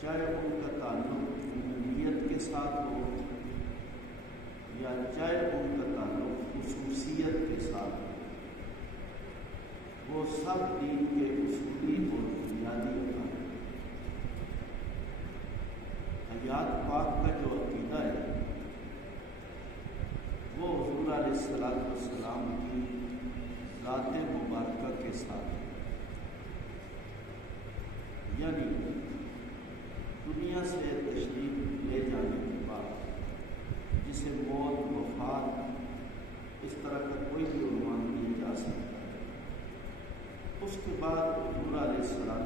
چاہے ان کا تعلق نیت کے ساتھ ہو یا چاہے ان کا تعلق خصوصیت کے ساتھ ہو، وہ سب دین کے اصولی اور بنیادی عقائد ہیں۔ حیات پاک کا جو عقیدہ ہے وہ حضور علیہ السلام کی ذات مبارکہ کے ساتھ ہے، یعنی دنیا سے تشریف لے جانے کے بعد جسے موت، وفات، اس طرح کا کوئی بھی عنوان دیا جا سکتا ہے، اس کے بعد حضور علیہ السلام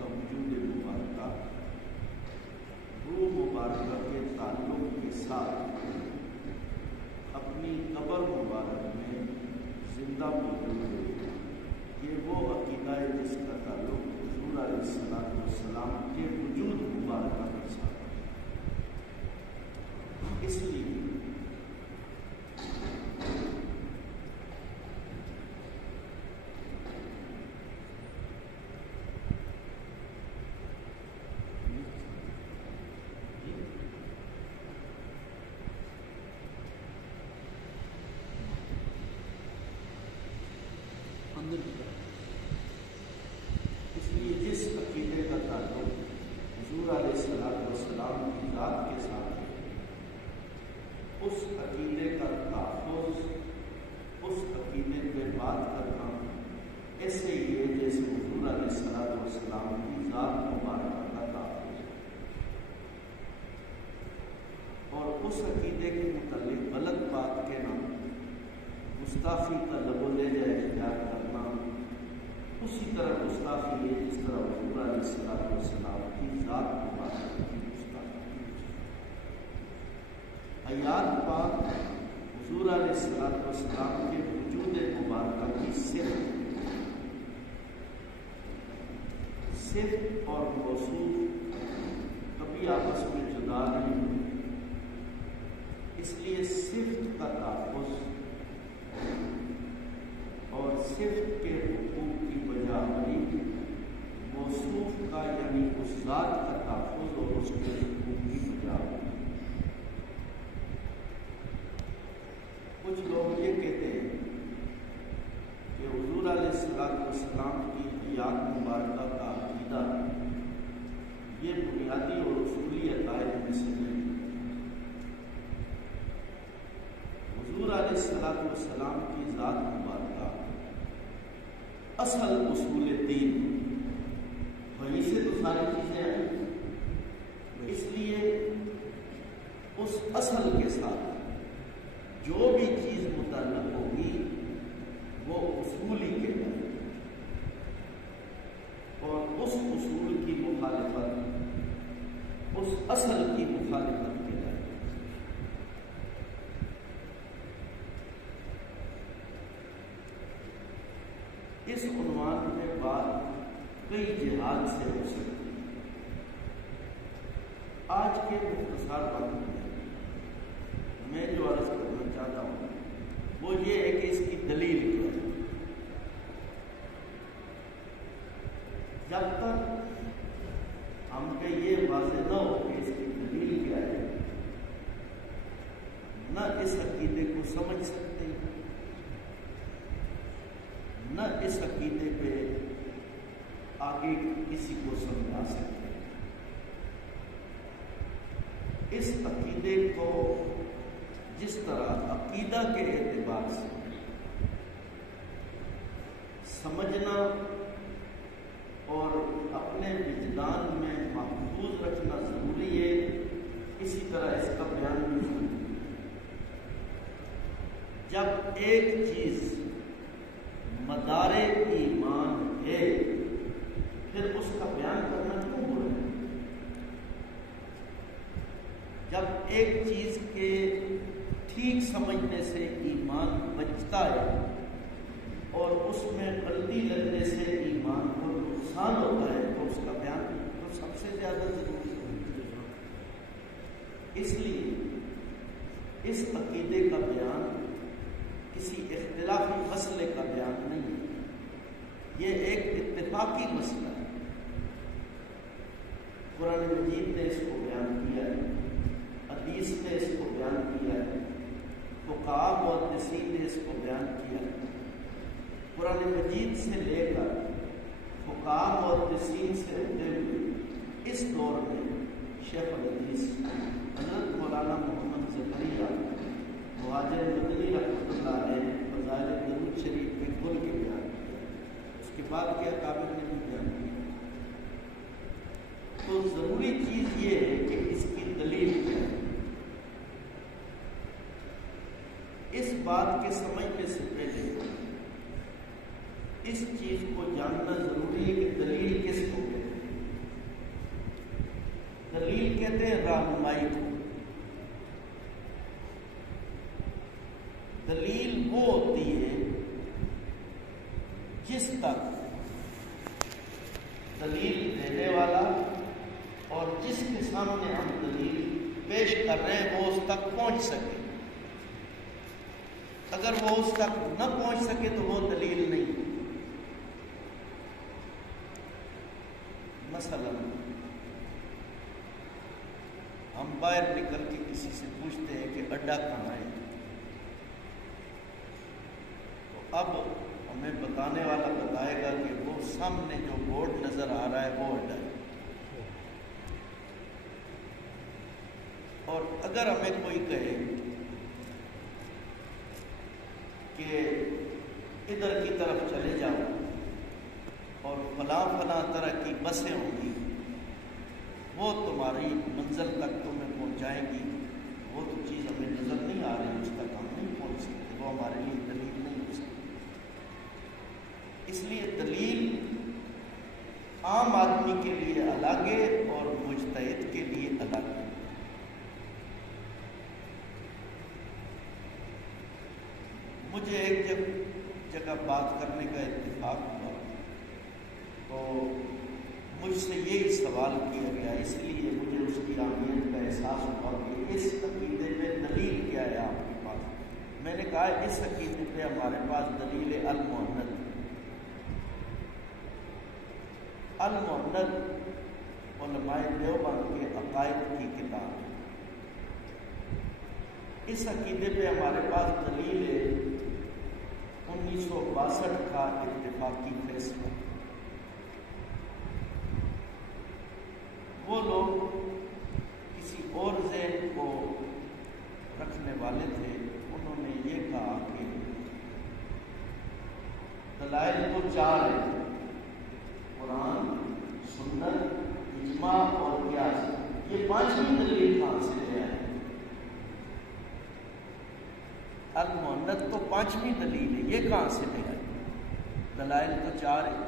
کا وجود مبارکہ روح مبارکہ کے تعلق کے ساتھ اپنی قبر مبارک میں زندہ موجود ہے۔ یہ وہ عقیدہ ہے جس کا تعلق حضور علیہ السلام کے وجود مبارکہ کے ساتھ ہے۔ اس لیے جس عقیدے کا تعلق حضور علیہ السلام کی ذات کے ساتھ ہے، اس عقیدے کا تحفظ، اس عقیدے پہ بات کرنا ایسے ہی ہے جیسے حضور علیہ السلام کی ذات مبارکہ کا تحفظ ہے، اور اس عقیدے کے متعلق غلط بات کہنا، گستاخی کا لب و لہجہ اختیار کرنا اسی طرح گستاخی ہے جس طرح حضور علیہ السلام کی ذات مبارکہ کی گستاخی ہے۔ حیات پاک حضور علیہ السلام کے وجود مبارکہ کی صفت اور موصوف کبھی آپس میں جدا نہیں ہوتے، اس لیے صفت کا تحفظ اور صفت کے حقوق کی بجاوری موصوف کا یعنی اس ذات کا تحفظ اور اس کے حقوق کی بجاوری۔ کچھ لوگ یہ کہتے ہیں کہ حضور علیہ السلام کی حیات مبارکہ کا عقیدہ یہ بنیادی اور اصولی عقائد میں سے نہیں۔ حضور علیہ السلام کی ذات مبارکہ اصل اصول دین، وہیں سے تو ساری چیزیں آئی، اس لیے اس اصل کے ساتھ جو بھی چیز متعلق ہوگی وہ اصول ہی کہلائے گی، اور اس اصول کی مخالفت اس اصل کی مخالفت کہلائے گی۔ اس عنوان میں بات کئی جہاد سے ہو سکتی ہے۔ آج کے مختصر وقت میں میں جو عرض کرنا چاہتا ہوں وہ یہ ہے کہ اس کی دلیل کیا ہے۔ جب تک ہم کہ یہ واضح نہ ہو کہ اس کی دلیل کیا ہے، نہ اس عقیدے کو سمجھ سکتے، نہ اس عقیدے پہ آگے کسی کو سمجھا سکتے۔ اس عقیدے کو جس طرح عقیدہ کے اعتبار سے سمجھنا اور اپنے وجدان میں محفوظ رکھنا ضروری ہے، اسی طرح اس کا بیان بھی ضروری ہے۔ جب ایک چیز مدار ایمان ہے پھر اس کا بیان کرنا کیوں ہو رہا ہے؟ جب ایک چیز کے ٹھیک سمجھنے سے ایمان بچتا ہے اور اس میں غلطی لگنے سے ایمان کو نقصان ہوتا ہے تو اس کا بیان تو سب سے زیادہ ضروری ہے۔ اس لیے اس عقیدے کا بیان کسی اختلافی مسئلے کا بیان نہیں ہے، یہ ایک اتفاقی مسئلہ ہے۔ قرآن مجید نے اس کو بیان کیا ہے، حدیث نے اس کو بیان کیا ہے، فقہاء محدثین نے اس کو بیان کیا ہے۔ قرآن مجید سے لے کر فقہاء محدثین سے ہوتے ہوئے اس دور میں شیخ الحدیث حضرت مولانا محمد زکریا مہاجر مدنی رحمۃ اللہ علیہ فضائل درود شریف میں کھل کے بیان کیا، اس کے بعد کیا قابل نے بھی بیان کیا۔ تو ضروری چیز یہ ہے کہ اس کی دلیل کیا ہے۔ اس بات کے سمجھنے سے پہلے اس چیز کو جاننا ضروری ہے کہ دلیل کس کو کہتے ہیں۔ دلیل کہتے ہیں رہنمائی کو۔ دلیل وہ ہوتی ہے جس تک دلیل دینے والا اور جس کے سامنے ہم دلیل پیش کر رہے ہیں وہ اس تک پہنچ سکے۔ اگر وہ اس تک نہ پہنچ سکے تو وہ دلیل نہیں۔ مثلا ہم باہر نکل کے کسی سے پوچھتے ہیں کہ اڈا کہاں ہے، تو اب ہمیں بتانے والا بتائے گا کہ وہ سامنے جو بورڈ نظر آ رہا ہے وہ اڈا ہے۔ اور اگر ہمیں کوئی کہے کہ ادھر کی طرف چلے جاؤ اور فلاں فلاں طرح کی بسیں ہوں گی، وہ تمہاری منزل تک تمہیں پہنچائیں گی، وہ تو چیز ہمیں نظر نہیں آ رہی، اس تک ہم نہیں پہنچ سکتے، وہ ہمارے لیے دلیل نہیں ہو سکتی۔ اس لیے دلیل عام آدمی کے لیے الگ ہے اور مجتہد کے لیے الگ ہے۔ مجھے ایک جگہ بات کرنے کا اتفاق ہوا تو مجھ سے یہی سوال کیا گیا، اس لیے مجھے اس کی اہمیت کا احساس ہوا کہ اس عقیدے پہ دلیل کیا ہے آپ کے پاس۔ میں نے کہا اس عقیدے پہ ہمارے پاس دلیل المعند۔ المعند علماء دیوبند کے عقائد کی کتاب ہے۔ اس عقیدے پہ ہمارے پاس دلیل ہے 1962 کا اتفاقی فیصلہ۔ وہ لوگ کسی اور ذہن کو رکھنے والے تھے، انہوں نے یہ کہا کہ دلائل تو 4 ہیں، قرآن، سنت، اجماع اور قیاس۔ یہ 5ویں دلیل کہاں سے لے آئے؟ المعند تو 5ویں دلیل ہے، یہ کہاں سے لے آئے؟ دلائل تو 4 ہیں۔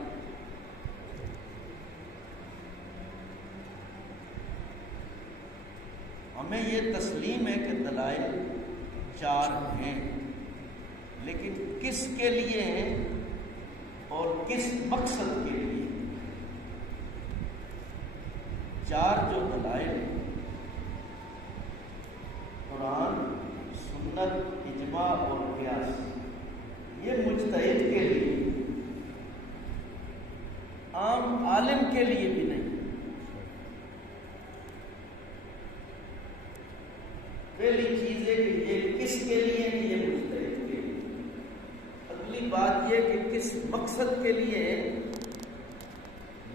ہمیں یہ تسلیم ہے کہ دلائل 4 ہیں، لیکن کس کے لیے ہیں اور کس مقصد کے لیے؟ 4 جو دلائل قرآن، سنت، اجماع اور قیاس یہ مجتہد کے لیے، عام عالم کے لیے بھی نہیں۔ پہلی چیز ہے کہ یہ کس کے لیے ہے؟ یہ مجتہد کے لیے۔ اگلی بات یہ کہ کس مقصد کے لیے؟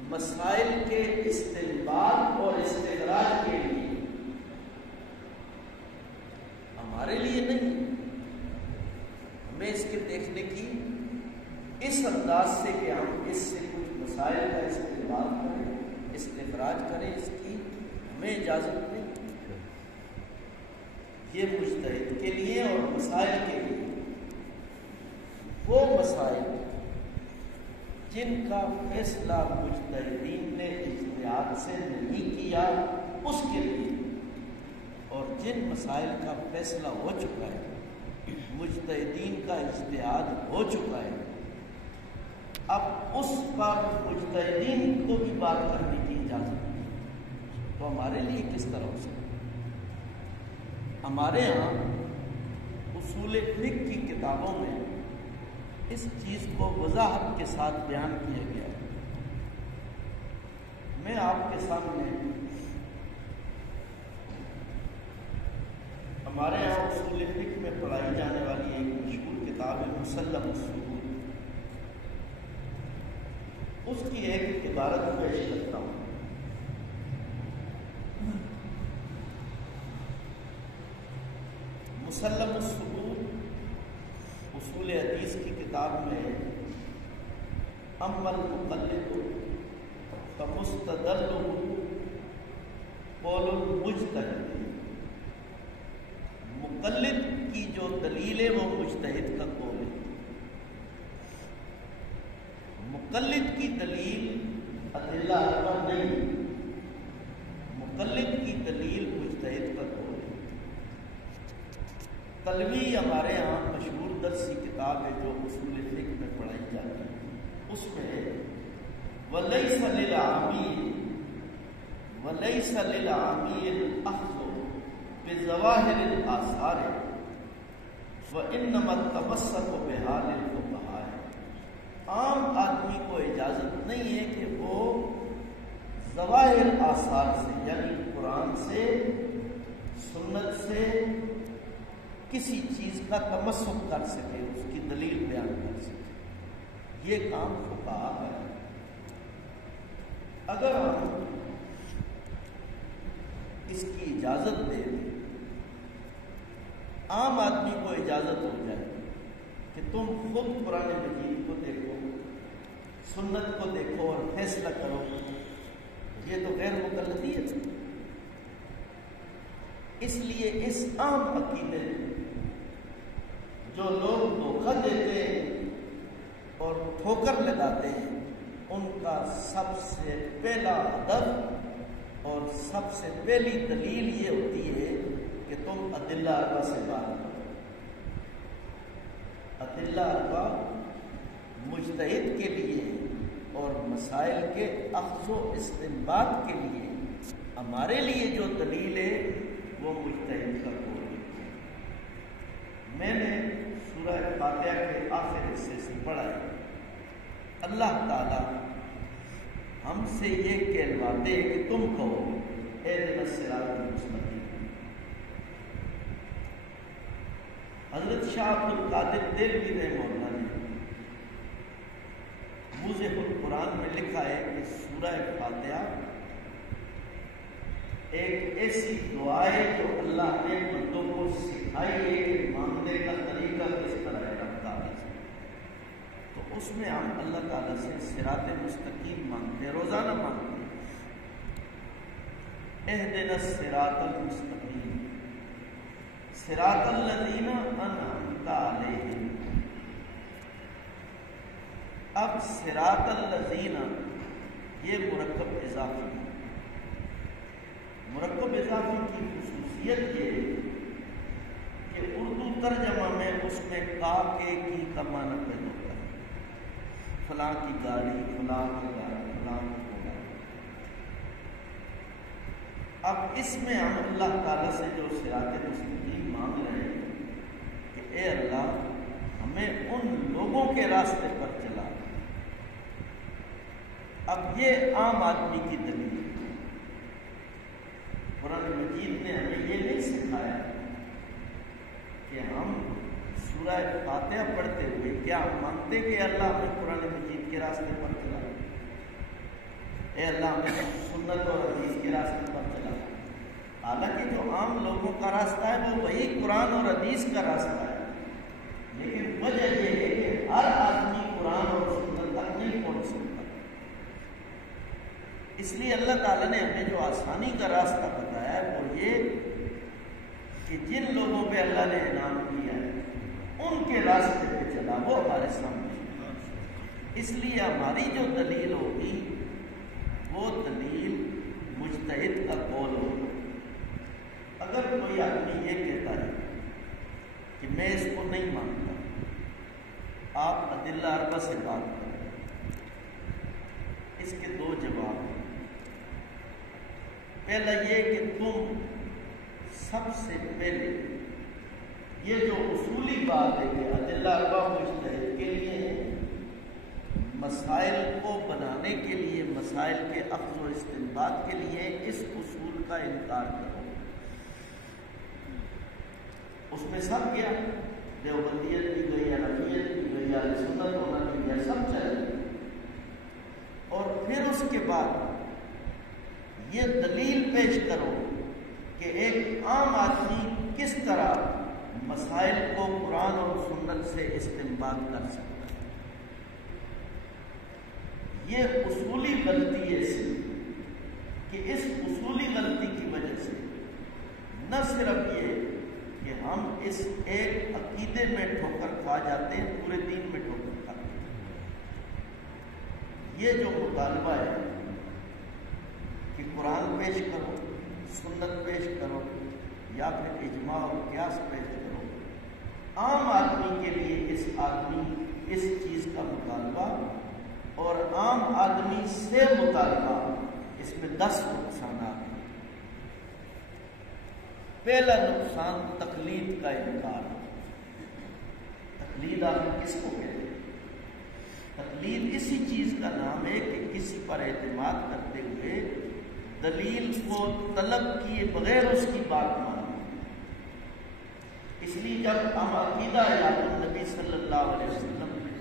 مسائل کے استنباط اور استخراج کے لیے، ہمارے لیے نہیں۔ ہمیں اس کے دیکھنے کی اس انداز سے کہ ہم اس سے کچھ مسائل کا استعمال کریں، استخراج کریں، اس کی ہمیں اجازت نہیں۔ یہ مجتہد کے لیے اور مسائل کے لیے، وہ مسائل جن کا فیصلہ مجتہدین نے اجتہاد سے نہیں کیا اس کے لیے، اور جن مسائل کا فیصلہ ہو چکا ہے، مجتہدین کا اجتہاد ہو چکا ہے، اب اس پر مجتہدین کو بھی بات کرنے کی اجازت نہیں۔ تو ہمارے لیے کس طرح ہو سکتا؟ ہمارے ہاں اصول فقہ کی کتابوں میں اس چیز کو وضاحت کے ساتھ بیان کیا گیا ہے۔ میں آپ کے سامنے ہمارے یہاں اصول فقہ میں پڑھائی جانے والی ایک مشہور کتاب ہے مسلم الصبور، اس کی ایک عبارت پیش کرتا ہوں۔ مسلم الصبور اصول حدیث کی کتاب میں اما المقلد فمستدلہ قول المجتہد، مقلد کی جو دلیل ہے وہ مجتہد کا قول ہے۔ مقلد کی دلیل ادلہ اربعہ نہیں، مقلد کی دلیل مجتہد کا قول ہے۔ تلوی ہمارے ہاں مشہور درسی کتاب ہے جو اصول فقہ میں پڑھائی جاتی ہے، اس میں وَلَيْسَ لِلْعَامِيِّ الْأَخْذُ بِظَوَاهِرِ الْآثَارِ وَإِنَّمَا التَّمَسُّكُ بِحَالِ الْفُقَهَاءِ، عام آدمی کو اجازت نہیں ہے کہ وہ ظواہر آثار سے، یعنی قرآن سے، سنت سے کسی چیز کا تمسک کر سکے، اس کی دلیل بیان کر سکے۔ یہ کام فقہا کا ہے۔ اگر ہم اس کی اجازت دیں، عام آدمی کو اجازت ہو جائے کہ تم خود قرآن مجید کو دیکھو، سنت کو دیکھو اور فیصلہ کرو، یہ تو غیر مقلدیت ہے۔ اس لیے اس عام عقیدے میں جو لوگ دھوکہ دیتے ہیں اور ٹھوکر لگاتے ہیں، ان کا سب سے پہلا ہدف اور سب سے پہلی دلیل یہ ہوتی ہے کہ تم ادلہ اربعہ سے بات کرو۔ ادلہ اربعہ مجتہد کے لیے اور مسائل کے اخذ و استنباط کے لیے، ہمارے لیے جو دلیل ہے وہ مجتہد کا قول ہے۔ میں نے سورہ فاتحہ کے آخر حصے سے پڑھا ہے، اللہ تعالیٰ ہم سے یہ کہلواتے ہیں کہ تم کہو اہدنا الصراط المستقیم۔ حضرت شاہ عبد القادر دہلوی رحمہ اللہ نے موضح القرآن میں لکھا ہے کہ سورہ فاتحہ ایک ایسی دعا ہے جو اللہ نے بندوں کو سکھائی ہے کہ مانگنے کا طریقہ کس طرح ہے رب تعالیٰ سے۔ تو اس میں ہم اللہ تعالیٰ سے صراط مستقیم مانگتے ہیں، روزانہ مانگتے ہیں، اہدنا الصراط المستقیم صراط الذین انعمت علیہم۔ اب صراط الذین یہ مرکب اضافی ہے۔ مرکب اضافی کی خصوصیت یہ ہے کہ اردو ترجمہ میں اس میں کا کے کی کا معنی پیدا ہوتا ہے، فلاں کی گاڑی، فلاں کی گاڑی، فلاں کی گاڑی۔ اب اس میں ہم اللہ تعالیٰ سے جو صراط مستقیم مانگ رہے ہیں اے اللہ ہمیں ان لوگوں کے راستے پر چلا۔ اب یہ عام آدمی کی دلیل ہے۔ قرآن مجید نے ہمیں یہ نہیں سکھایا کہ ہم سورہ فاتحہ پڑھتے ہوئے کیا ہم مانتے کہ اللہ ہمیں قرآن مجید کے راستے پر چلا، اے اللہ ہمیں سنت اور حدیث کے راستے پر چلا۔ حالانکہ جو عام لوگوں کا راستہ ہے وہ وہی قرآن اور حدیث کا راستہ ہے، لیکن وجہ یہ ہے کہ ہر آدمی قرآن اور سنت تک نہیں پہنچ سکتا۔ اس لیے اللہ تعالیٰ نے ہمیں جو آسانی کا راستہ بتایا ہے وہ یہ کہ جن لوگوں پہ اللہ نے انعام کیا ہے ان کے راستے پہ چلا، وہ ہمارے سامنے ہے۔ اس لیے ہماری جو دلیل ہوگی وہ دلیل مجتہد کا قول ہوگا۔ اگر کوئی آدمی یہ کہتا ہے کہ میں اس کو نہیں مانتا، آپ ادلہ اربع سے بات کریں، اس کے دو جواب ہیں۔ پہلا یہ کہ تم سب سے پہلے یہ جو اصولی بات ہے کہ ادلہ اربع مجتہد کے لیے ہے، مسائل کو بنانے کے لیے، مسائل کے اخذ و استنباط کے لیے اس اصول کا انکار کرو۔ اس میں سب گیا، دیوبندیت بھی گئی، حنفیت بھی گئی، اہل سنت ہونا بھی گیا، سب چلے۔ اور پھر اس کے بعد یہ دلیل پیش کرو کہ ایک عام آدمی کس طرح مسائل کو قرآن اور سنت سے استنباط کر سکتا ہے۔ یہ اصولی غلطی ہے اس کہ اس اصولی غلطی کی وجہ سے نہ صرف یہ کہ ہم اس ایک عقیدے میں ٹھوکر کھا جاتے ہیں، پورے دین میں ٹھوکر کھاتے ہیں۔ یہ جو مطالبہ ہے کہ قرآن پیش کرو، سنت پیش کرو، یا پھر اجماع اور قیاس پیش کرو، عام آدمی کے لیے اس چیز کا مطالبہ اور عام آدمی سے مطالبہ، اس میں 10 نقصانات ہیں۔ پہلا نقصان تقلید کا انکار۔ تقلید آپ کس کو کہتے ہیں؟ تقلید اسی چیز کا نام ہے کہ کسی پر اعتماد کرتے ہوئے دلیل کو طلب کیے بغیر اس کی بات ماننا۔ اس لیے جب ہم عقیدہ حیات النبی صلی اللہ علیہ وسلم میں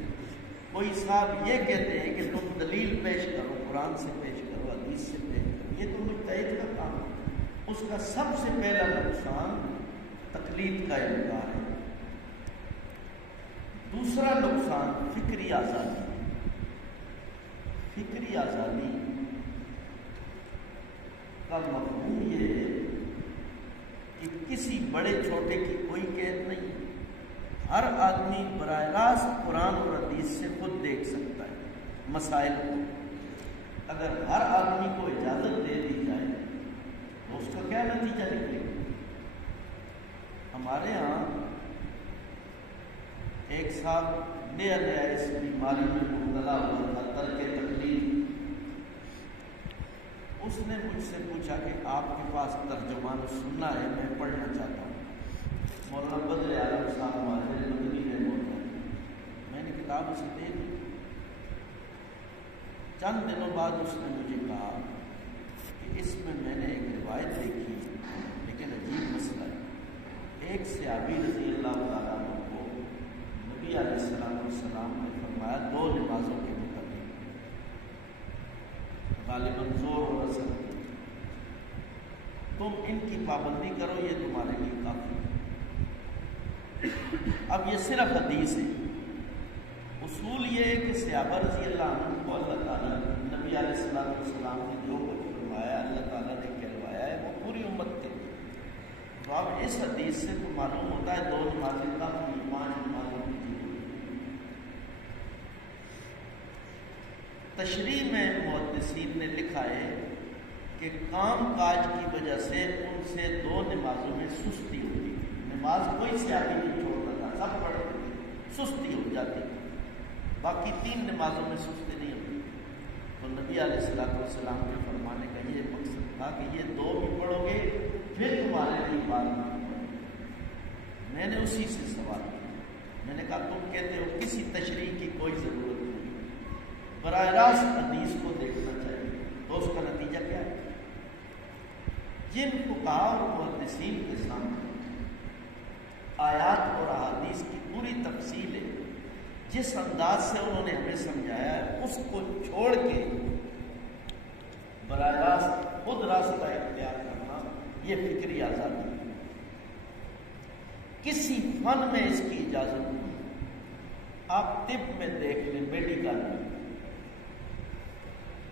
کوئی صاحب یہ کہتے ہیں کہ تم دلیل پیش کرو، قرآن سے پیش کرو، حدیث سے پیش کرو، یہ تو مجتہد کا کام ہے۔ اس کا سب سے پہلا نقصان تقلید کا انکار ہے۔ دوسرا نقصان فکری آزادی۔ فکری آزادی کا مفہوم یہ ہے کہ کسی بڑے چھوٹے کی کوئی قید نہیں، ہر آدمی براہ راست قرآن اور حدیث سے خود دیکھ سکتا ہے مسائل کو۔ اگر ہر آدمی کو اجازت دے دی جائے تو اس کا کیا نتیجہ نکلے گا؟ ہمارے ہاں ایک صاحب نیا اس بیماری میں مبتلا ہوا تھا، ترک تقلید۔ اس نے مجھ سے پوچھا کہ آپ کے پاس ترجمان سننا ہے، میں پڑھنا چاہتا ہوں۔ مولانا بدر عالم صاحب ہمارے مدنی ہے مولانا، میں نے کتاب اسے دے دی۔ چند دنوں بعد اس نے مجھے کہا کہ اس میں نے ایک روایت دیکھی لیکن عجیب مسئلہ ہے۔ ایک صحابی رضی اللہ تعالیٰ عنہ کو نبی علیہ السلام نے فرمایا 2 نمازوں کے متعلق، غالباً زور اور اثر، تم ان کی پابندی کرو، یہ تمہارے لیے کافی ہے۔ اب یہ صرف حدیث ہے۔ اصول یہ ہے کہ صحابہ رضی اللہ عنہ کو اللہ تعالیٰ نبی علیہ السلام نے جو کچھ فرمایا، اللہ تعالیٰ نے کہلوایا ہے، وہ پوری امت کے لیے۔ تو اب اس حدیث سے تو معلوم ہوتا ہے 2 نمازیں کافی، 5 نمازوں کی تشریح میں محدثین نے لکھا ہے کہ کام کاج کی وجہ سے ان سے 2 نمازوں میں سستی ہوتی تھی۔ نماز کوئی صحابی نہیں چھوڑتا تھا، سب پڑھتے تھے، سستی ہو جاتی تھی۔ باقی 3 نمازوں میں سستی نہیں ہوتی۔ تو نبی علیہ السلام کے فرمانے کا یہ مقصد تھا کہ یہ 2 بھی پڑھو گے پھر تمہارے لیے بات نہیں۔ میں نے اسی سے سوال کیا میں نے کہا تم کہتے ہو کسی تشریح کی کوئی ضرورت نہیں، براہ راست حدیث کو دیکھنا چاہیے، تو اس کا نتیجہ کیا ہے؟ جن فقہاء اور محدثین کے سامنے آیات اور احادیث کی پوری تفصیل ہے، جس انداز سے انہوں نے ہمیں سمجھایا ہے، اس کو چھوڑ کے براہ راست خود راستہ اختیار کرنا یہ فکری آزادی ہے۔ کسی فن میں اس کی اجازت نہیں۔ آپ طب میں دیکھ لیں، میڈیکل میں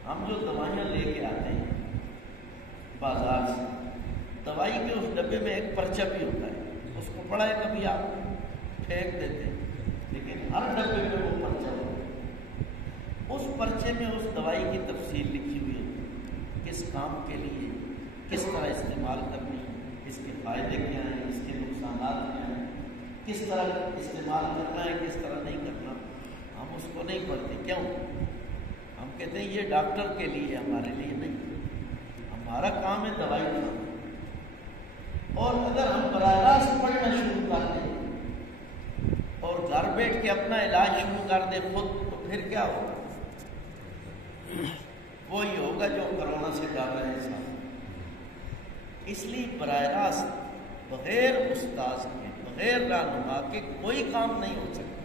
ہم جو دوائیاں لے کے آتے ہیں بازار سے، دوائی کے اس ڈبے میں ایک پرچہ بھی ہوتا ہے، اس کو پڑھا ہے کبھی آپ؟ پھینک دیتے ہیں، لیکن ہر ڈبے میں وہ پرچہ ہوتا ہے، اس پرچے میں اس دوائی کی تفصیل لکھی ہوئی ہوتی ہے، کس کام کے لیے، کس طرح استعمال کرنی ہے، اس کے فائدے کیا ہیں، اس کے نقصانات کیا ہیں، کس طرح استعمال کرنا ہے، کس طرح نہیں کرنا۔ ہم اس کو نہیں پڑھتے، کیوں؟ ہم کہتے ہیں یہ ڈاکٹر کے لیے، ہمارے لیے نہیں، ہمارا کام ہے دوائی کھانا۔ اور اگر ہم براہ راست پڑھنا شروع کر دیں اور گھر بیٹھ کے اپنا علاج شروع کر دیں خود، تو پھر کیا ہوگا؟ وہی ہوگا جو کرونا سے ڈر رہے ہیں ساتھ۔ اس لیے براہ راست بغیر استاذ کے، بغیر رہنما کے کوئی کام نہیں ہو سکتا۔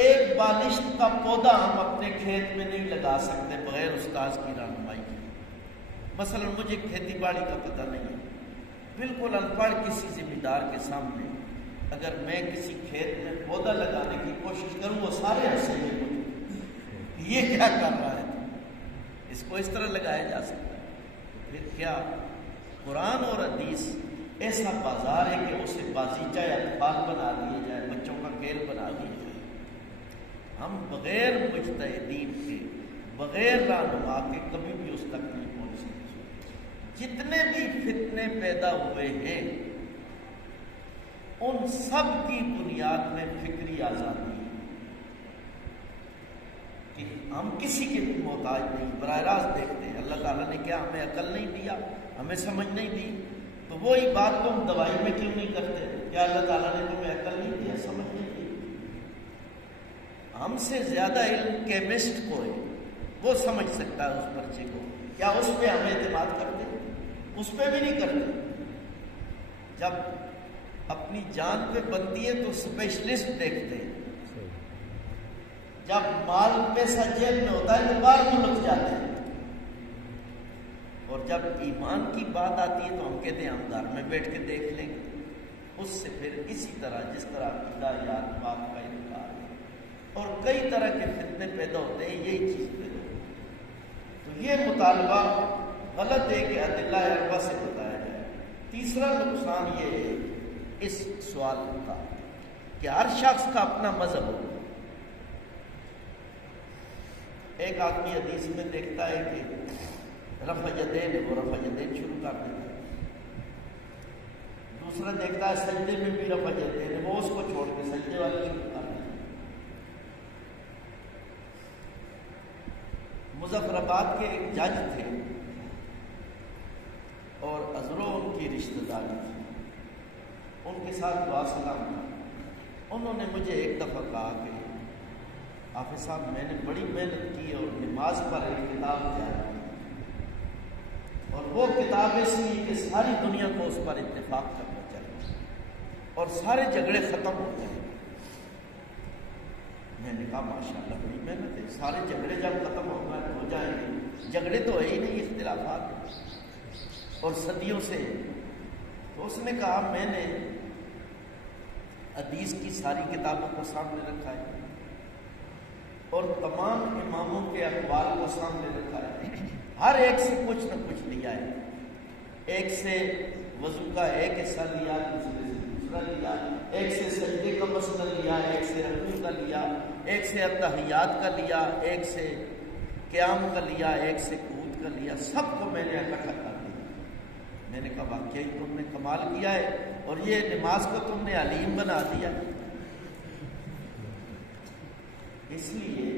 ایک بالشت کا پودا ہم اپنے کھیت میں نہیں لگا سکتے بغیر استاذ کی رہنمائی کے۔ مثلا مجھے کھیتی باڑی کا پتہ نہیں ہے، بالکل ان پڑھ کسی ذمہ دار کے سامنے اگر میں کسی کھیت میں پودا لگانے کی کوشش کروں، وہ سارے ہنسیں گے مجھے، یہ کیا کر رہا ہے، اس کو اس طرح لگایا جا سکتا ہے۔ پھر کیا قرآن اور حدیث ایسا بازار ہے کہ اسے بازیچہ یا اطفال بنا دیا جائے، بچوں کا کھیل بنا دیا جائے؟ ہم بغیر مجتہدین کے، بغیر رہنما کے کبھی بھی اس تک نہیں پہنچ سکتے۔ جتنے بھی فتنے پیدا ہوئے ہیں ان سب کی بنیاد میں فکری آزادی ہے کہ ہم کسی کے بھی محتاج نہیں، براہ راست دیکھتے ہیں اللہ تعالیٰ نے کیا ہمیں عقل نہیں دیا، ہمیں سمجھ نہیں دی، تو وہی بات تو ہم دوائی میں کیوں نہیں کرتے؟ کیا اللہ تعالیٰ نے تمہیں عقل نہیں دیا، سمجھ نہیں دی؟ ہم سے زیادہ علم کیمسٹ کو ہے، وہ سمجھ سکتا ہے اس پرچے کو، کیا اس پہ ہم اعتماد کرتے؟ اس پہ بھی نہیں کرتے۔ جب اپنی جان پہ بنتی ہے تو اسپیشلسٹ دیکھتے ہیں، جب مال پیسہ جیب میں ہوتا ہے تو باہر ملک جاتے ہیں، اور جب ایمان کی بات آتی ہے تو ہم کہتے ہیں ہم گھر میں بیٹھ کے دیکھ لیں گے۔ اس سے پھر اسی طرح جس طرح ہدایات بات کا انکار ہے اور کئی طرح کے فتنے پیدا ہوتے ہیں، یہی چیز پیدا ہوتی ہے۔ تو یہ مطالبہ غلط ہے کہ ادلہ اربعہ سے بتایا جائے۔ تیسرا نقصان یہ ہے اس سوال کا کہ ہر شخص کا اپنا مذہب ہو۔ ایک آدمی حدیث میں دیکھتا ہے کہ رفع یدین ہے، وہ رفع یدین شروع کر دیتا ہے۔ دوسرا دیکھتا ہے سجدے میں بھی رفع یدین ہے، وہ اس کو چھوڑ کے سجدے والے شروع کر دیتا ہے۔ مظفر آباد کے ایک جج تھے اور ازرو ان کی رشتہ داری تھی، ان کے ساتھ دعا سلام تھا۔ انہوں نے مجھے ایک دفعہ کہا کہ حافظ صاحب میں نے بڑی محنت کی اور نماز پر ایک کتاب تیار کی، اور وہ کتاب اس لیے کہ ساری دنیا کو اس پر اتفاق کرنا چاہیے اور سارے جھگڑے ختم ہو جائیں۔ میں نے کہا ماشاءاللہ بڑی محنت ہے، سارے جھگڑے جب ختم ہو جائیں گے، جھگڑے تو ہے ہی نہیں، اختلافات اور صدیوں سے۔ تو اس نے کہا میں نے حدیث کی ساری کتابوں کو سامنے رکھا ہے اور تمام اماموں کے اقوال کو سامنے رکھا ہے، ہر ایک سے کچھ نہ کچھ لیا ہے۔ ایک سے وضو کا ایک حصہ لیا، دوسرے سے دوسرا لیا، ایک سے سجدے کا مسئلہ لیا، ایک سے رکوع کا لیا، ایک سے تحیات کا لیا، ایک سے قیام کا لیا، ایک سے قعود کا لیا، سب کو میں نے اکٹھا کر دیا۔ میں نے کہا واقعی تم نے کمال کیا ہے، اور یہ نماز کو تم نے علیم بنا دیا۔ اس لیے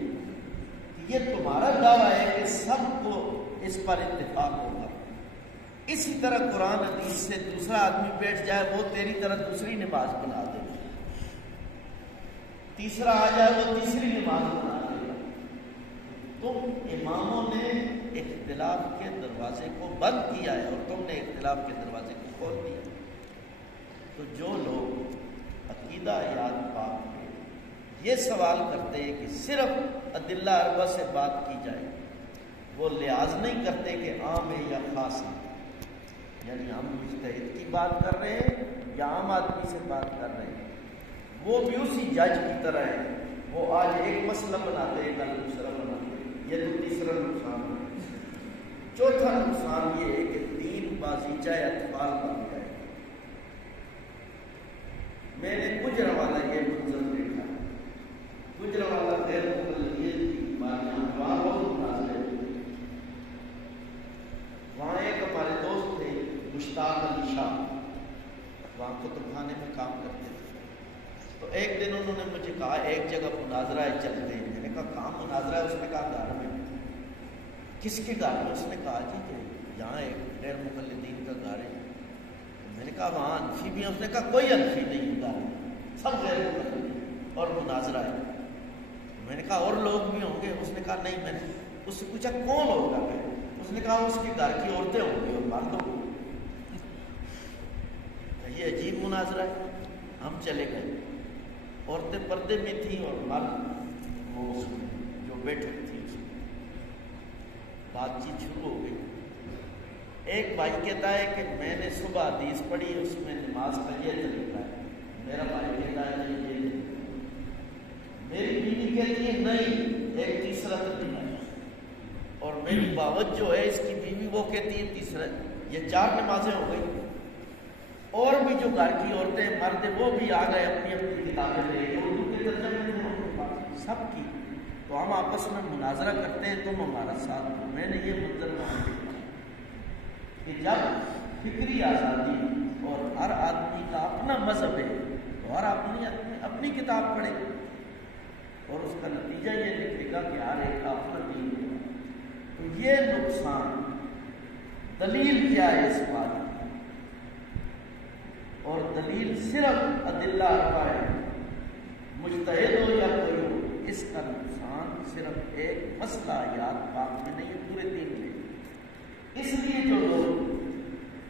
یہ تمہارا دعویٰ ہے کہ سب کو اس پر اتفاق ہوگا۔ اسی طرح قرآن حدیث سے دوسرا آدمی بیٹھ جائے، وہ تیری طرح دوسری نماز بنا دے، تیسرا آ جائے وہ تیسری نماز بنا لے گا۔ تم اماموں نے اختلاف کے دروازے کو بند کیا ہے اور تم نے اختلاف کے دروازے کو کھول دیا۔ تو جو لوگ عقیدہ آیات پاک میں یہ سوال کرتے ہیں کہ صرف ادلہ اربع سے بات کی جائے، وہ لحاظ نہیں کرتے کہ عام ہے یا خاص ہے، یعنی ہم مجتہد کی بات کر رہے ہیں یا عام آدمی سے بات کر رہے ہیں، وہ بھی اسی جج کی طرح ہے، وہ آج ایک مسئلہ بناتے ہیں کل دوسرا بناتے ہیں۔ یہ تو تیسرا نقصان ہے۔ چوتھا نقصان یہ ہے کہ دین بازیچہ اطفال بن جائے۔ میں نے گجرانوالہ یہ منظر دیکھا ہے۔ گجرانوالہ غیر مقلدیت کی باتیں وہاں بہت مناظرے ہوئے۔ وہاں ایک ہمارے دوست تھے مشتاق علی شاہ، وہاں کتب خانے میں کام کرتے تھے۔ تو ایک دن انہوں نے مجھے کہا ایک جگہ مناظرہ ہے چلتے ہیں۔ میں نے کہا کہاں مناظرہ ہے؟ اس نے کہا گھر میں۔ کس کے گھر میں؟ اس نے کہا جی کہ یہاں ایک غیر مقلدین کا گھر ہے۔ میں نے کہا وہاں انفی بھی ہے؟ اس نے کہا کوئی انفی نہیں گھر میں، سب غیر مقلدین اور مناظرہ ہے۔ میں نے کہا اور لوگ بھی ہوں گے؟ اس نے کہا نہیں۔ میں نے اس سے پوچھا کون ہوگا؟ اس نے کہا اس کے گھر کی عورتیں ہوں گی اور مرد ہوں گے۔ یہ عجیب مناظرہ ہے۔ ہم چلے گئے، عورتیں پردے میں تھیں اور مرد وہ اس میں جو بیٹھک تھی اس میں بات چیت شروع ہو گئی۔ ایک بھائی کہتا ہے کہ میں نے صبح حدیث پڑھی، اس میں نماز کا یہ طریقہ ہے۔ میرا بھائی کہتا ہے یہ میری بیوی کہتی ہے نہیں، ایک تیسرا طریقہ ہے، اور میری باوت جو ہے اس کی بیوی وہ کہتی ہے تیسرا۔ یہ 4 نمازیں ہو گئی۔ اور بھی جو گھر کی عورتیں مرد وہ بھی آ گئے اپنی اپنی کتابیں لے کے، اردو کے ترجمے میں سب کی۔ تو ہم آپس میں مناظرہ کرتے ہیں، تم ہمارا ساتھ دو۔ میں نے یہ منظر وہاں دیکھا کہ جب فکری آزادی اور ہر آدمی کا اپنا مذہب ہے تو ہر آدمی اپنی کتاب پڑھے اور اس کا نتیجہ یہ نکلے گا کہ ہر ایک کا اپنا دین ہوگا۔ تو یہ نقصان دلیل کیا ہے اس بات کی؟ اور دلیل صرف ادلہ اربع ہے، مجتہد ہو یا کوئی ہو، اس کا نقصان صرف ایک مسئلہ آیات پاک میں نہیں ہے، پورے دین میں۔ اس لیے جو لوگ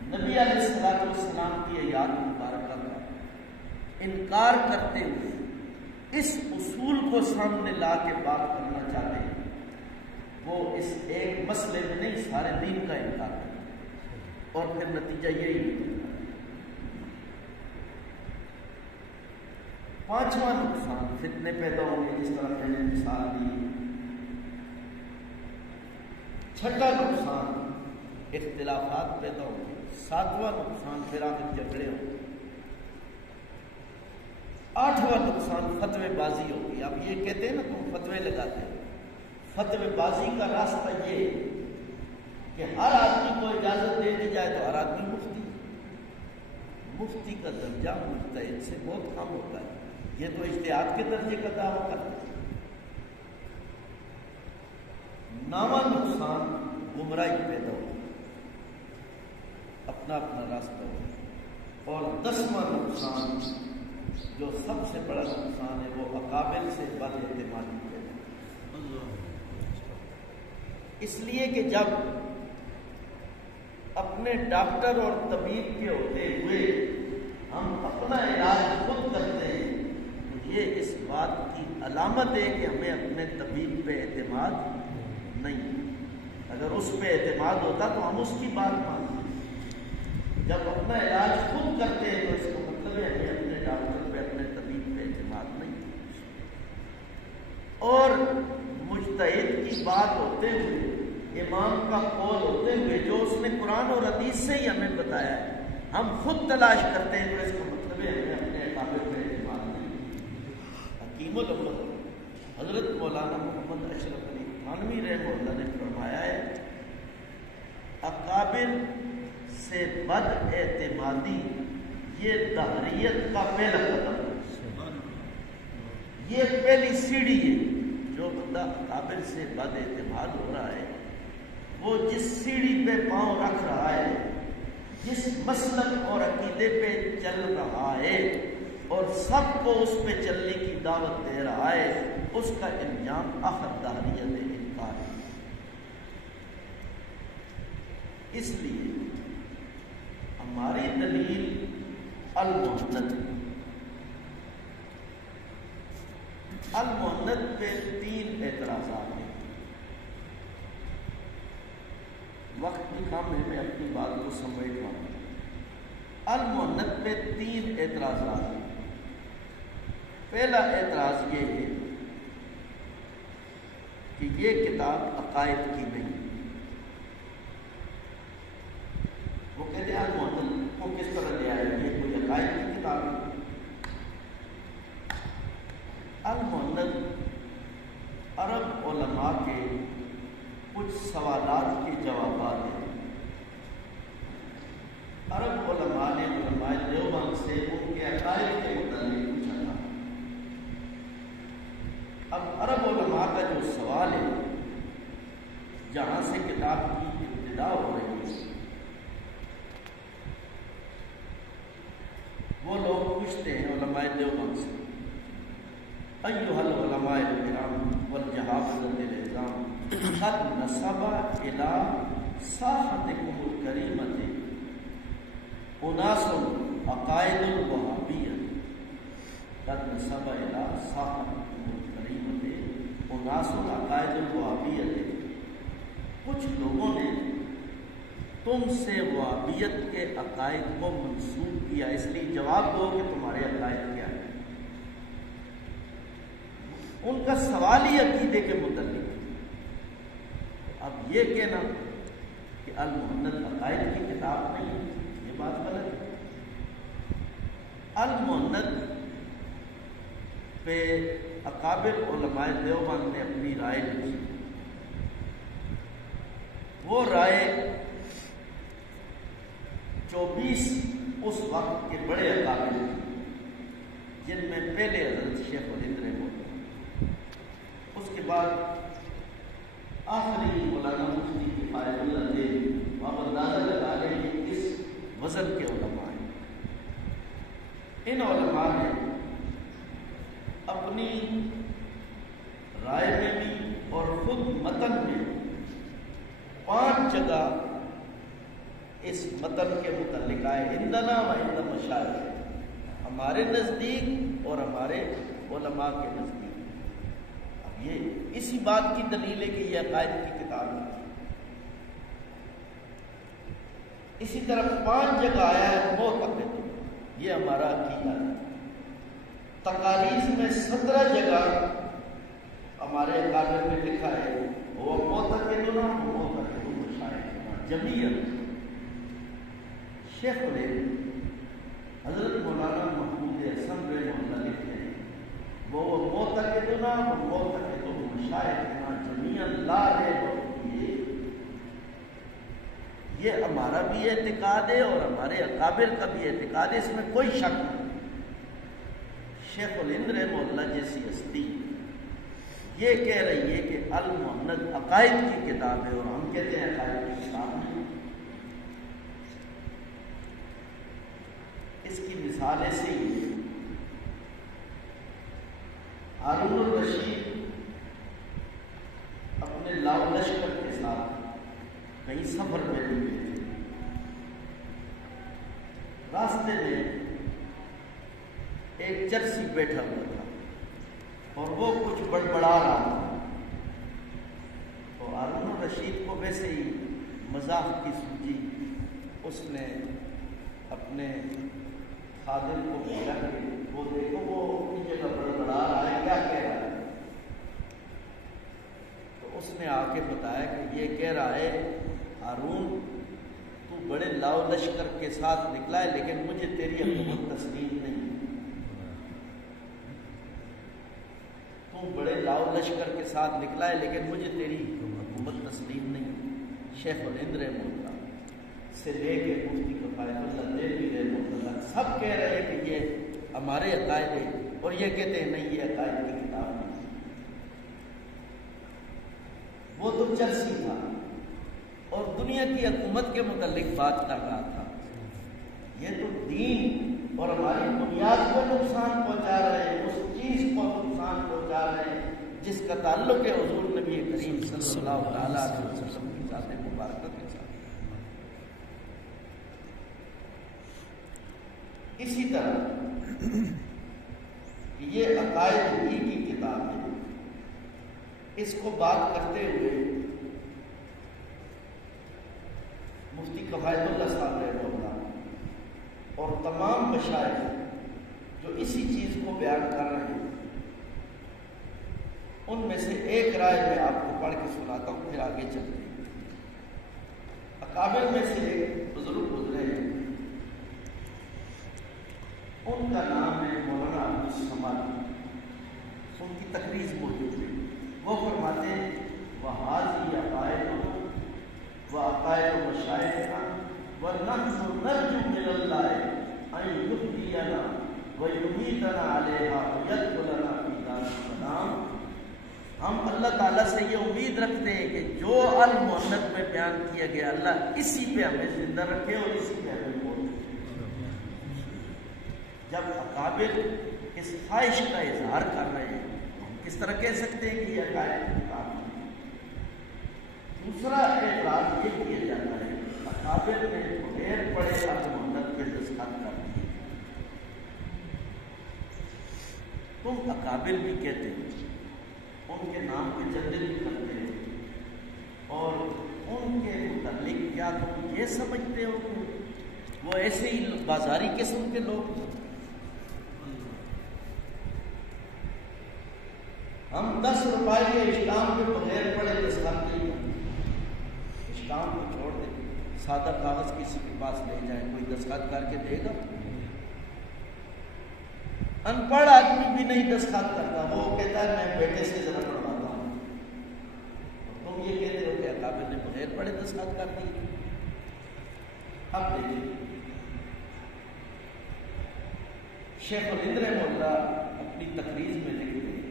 نبی علیہ السلام کی آیات مبارکہ کا انکار کرتے ہوئے اس اصول کو سامنے لا کے بات کرنا چاہتے ہیں، وہ اس ایک مسئلے میں نہیں سارے دین کا انکار کرتے ہیں، اور پھر نتیجہ یہی ہے۔ 5واں نقصان فتنے پیدا ہوں گے، جس طرح میں نے مثال دی۔ 6واں نقصان اختلافات پیدا ہوں گے۔ 7واں نقصان پھر آخر جھگڑے ہوں گے۔ 8واں نقصان فتوے بازی ہوگی۔ اب یہ کہتے ہیں نا تم فتوے لگاتے ہو، فتوے بازی کا راستہ یہ ہے کہ ہر آدمی کو اجازت دے دی جائے تو ہر آدمی مفتی کا درجہ مجتہد سے بہت کم ہوتا ہے۔ یہ تو اجتہاد کے درجے کا دعویٰ کرتے ہیں۔ 9واں نقصان گمراہی پیدا ہوگی، اپنا اپنا راستہ ہوگا۔ اور 10واں نقصان جو سب سے بڑا نقصان ہے وہ اکابر سے بد اعتمادی پیدا ہوگی۔ اس لیے کہ جب اپنے ڈاکٹر اور طبیب کے ہوتے ہوئے ہم اپنا علاج خود کرتے ہیں تو یہ اس بات کی علامت ہے کہ ہمیں اپنے طبیب پہ اعتماد نہیں۔ اگر اس پہ اعتماد ہوتا تو ہم اس کی بات مانتے۔ جب اپنا علاج خود کرتے ہیں تو اس کا مطلب ہے ہمیں اپنے ڈاکٹر پہ اپنے طبیب پہ اعتماد نہیں۔ اور مجتہد کی بات ہوتے ہوئے، امام کا قول ہوتے ہوئے جو اس نے قرآن اور حدیث سے ہی ہمیں بتایا ہے، ہم خود تلاش کرتے ہیں تو اس کا مطلب ہے ہمیں اپنے اکابر پہ اعتماد نہیں۔ حکیم الامت حضرت مولانا محمد اشرف علی تھانوی رحمہ اللہ نے فرمایا ہے، اکابر سے بد اعتمادی یہ دہریت کا پہلا قدم ہے، یہ پہلی سیڑھی ہے۔ جو بندہ اکابر سے بد اعتماد ہو رہا ہے، وہ جس سیڑھی پہ پاؤں رکھ رہا ہے، جس مسلک اور عقیدے پہ چل رہا ہے اور سب کو اس پہ چلنے کی دعوت دے رہا ہے، اس کا انجام آخر دہریت انکار ہے۔ اس لیے ہماری دلیل المحنت پہ 3 اعتراضات ہیں۔ وقت بھی کم ہے، میں اپنی بات کو سمیٹ رہا ہوں۔ المحنت پہ 3 اعتراضات ہیں۔ پہلا اعتراض یہ ہے کہ یہ کتاب عقائد کی نہیں۔ وہ کہتے ہیں المحنت کو کس طرح لے آئے، یہ کوئی عقائد کی کتاب ہے؟ المحنت عرب علماء کے کچھ سوالات کے جوابات ہیں۔ عرب علماء نے علماء دیوبند سے ان کے عقائد کے متعلق پوچھا تھا۔ اب عرب علماء کا جو سوال ہے، جہاں سے کتاب کی ابتدا ہو رہی ہے، وہ لوگ پوچھتے ہیں علماء دیوبند سے، ایھا العلماء الکرام والجہابذۃ العظام قد نسب الی ساحتکم الکریمۃ اناس عقائد الوہابیہ، قد نسب الی ساحتکم الکریمۃ اناس عقائد الوہابیہ، کچھ لوگوں نے تم سے وہابیت کے عقائد کو منسوب کیا، اس لیے جواب دو کہ تمہارے عقائد کیا ہے۔ ان کا سوال ہی عقیدے کے متعلق ہے۔ اب یہ کہنا کہ المحنت عقائد کی کتاب نہیں ہے، یہ بات غلط ہے۔ المحنت پہ اکابر علماء دیوبند نے اپنی رائے لکھی۔ وہ رائے 24 اس وقت کے بڑے اکابر تھے، جن میں پہلے حضرت شیخ الہند رحمہ اللہ، اس کے بعد آخری مولانا مفتی کفایت اللہ دے، وہاں اندازہ لگا لیں کہ اس وزن کے علماء ہیں۔ ان علماء نے اپنی رائے میں بھی اور خود متن میں 5 جگہ اس متن کے متعلق آئے، عندنا و عند مشائخ، ہمارے نزدیک اور ہمارے علماء کے نزدیک۔ اب یہ اسی بات کی دلیل ہے کہ یہ عقائد کی کتاب ہے۔ اسی طرح 5 جگہ آیا ہے معتقد، یہ ہمارا عقیدہ ہے۔ تقاریض میں 17 جگہ ہمارے اکابر میں لکھا ہے وہ معتقدنا معتقد مشائخنا جمیعاً۔ شیخ الہند حضرت مولانا محمود حسن رحمہ اللہ لکھتے ہیں وہ معتقدنا معتقد مشائخنا جمیعاً لا ریب فیہ، یہ ہمارا بھی اعتقاد ہے اور ہمارے اکابر کا بھی اعتقاد ہے، اس میں کوئی شک نہیں۔ شیخ الہند رحمہ اللہ جیسی ہستی یہ کہہ رہی ہے کہ المحنت عقائد کی کتاب ہے اور ہم کہتے ہیں عقائد کی کتاب ہے۔ اس کی مثال ایسے ہی ہے، ہارون الرشید اپنے لاؤ لشکر کے ساتھ کہیں سفر میں نکلے تھے۔ راستے میں ایک چرسی بیٹھا ہوا تھا اور وہ کچھ بڑبڑا رہا تھا، تو ہارون الرشید کو ویسے ہی مذاق کی سوجی، اس نے اپنے خادم کو بھیجا کہ وہ دیکھو وہ اپنی جگہ بڑبڑا رہا ہے، کیا کہہ رہا ہے؟ تو اس نے آ کے بتایا کہ یہ کہہ رہا ہے ہارون تو بڑے لاؤ لشکر کے ساتھ نکلا ہے لیکن مجھے تیری حکومت تسلیم نہیں، تو بڑے لاؤ لشکر کے ساتھ نکلا ہے لیکن مجھے تیری حکومت تسلیم نہیں۔ شیخ الہند رحمہ اللہ سے لے کے مفتی کفایت اللہ دہلوی رحمہ اللہ سب کہہ رہے ہیں کہ یہ ہمارے عقائد ہے، اور یہ کہتے ہیں نہیں یہ عقائد کی کتاب نہیں۔ وہ تو چرسی تھا اور دنیا کی حکومت کے متعلق بات کر رہا تھا، یہ تو دین اور ہماری بنیاد کو نقصان پہنچا رہے ہیں، اس چیز کو نقصان پہنچا رہے ہیں جس کا تعلق ہے حضور نبی کریم صلی اللہ علیہ وسلم کی ذات مبارکہ کے ساتھ۔ اسی طرح یہ عقائد ہی کی کتاب ہے، اس کو بات کرتے ہوئے مفتی کفایت اللہ صاحب رحمہ اللہ اور تمام مشائخ جو اسی چیز کو بیان کر رہے ہیں، ان میں سے ایک رائے میں آپ کو پڑھ کے سناتا ہوں، پھر آگے چلتے ہیں۔ اکابر میں سے ایک بزرگ گزرے ہیں، ان کا نام ہے مولانا عبدالصمد، ان کی تقریر موجود ہے۔ وہ فرماتے ہیں وَهَذِهِ عَقَائِدُنَا وَعَقَائِدُ مَشَائِخِنَا وَنَحْنُ نَرْجُو مِنَ اللَّهِ أَن يُهْدِيَنَا وَيُمِيتَنَا عَلَيْهَا وَيَدْخُلَنَا فِي دَارِ السَّلَامِ۔ ہم اللہ تعالیٰ سے یہ امید رکھتے ہیں کہ جو المؤنث میں بیان کیا گیا اللہ اسی پہ ہمیں زندہ رکھے اور اسی پہ ہمیں موت دے۔ جب اکابر اس خواہش کا اظہار کر رہے ہیں تو ہم کس طرح کہہ سکتے ہیں کہ یہ عقائد کی کتاب ہے؟ دوسرا اعتراض یہ کیا جاتا ہے اکابر نے بغیر پڑھے المؤنث پہ دستخط کر دیے۔ تم اکابر بھی کہتے ہیں، ان کے نام پہ جدل بھی کرتے ہیں، اور ان کے متعلق کیا تم یہ سمجھتے ہو کہ وہ ایسے ہی بازاری قسم کے لوگ ہیں؟ ہم 10 روپئے کے اشٹام کے بغیر پڑے دستخط نہیں کرتے، اشٹام کو چھوڑ دیں، سادہ کاغذ کسی کے پاس لے جائیں، کوئی دستخط کر کے دے گا؟ ان پڑھ آدمی بھی نہیں دستخط کرتا، وہ کہتا ہے میں بیٹے سے ذرا پڑھواتا ہوں، تم یہ کہتے ہو کہ اکابر نے بغیر پڑھے دستخط کر دی۔ اب دیکھیں شیخ الہند رحمہ اللہ اپنی تقریر میں لکھتے ہیں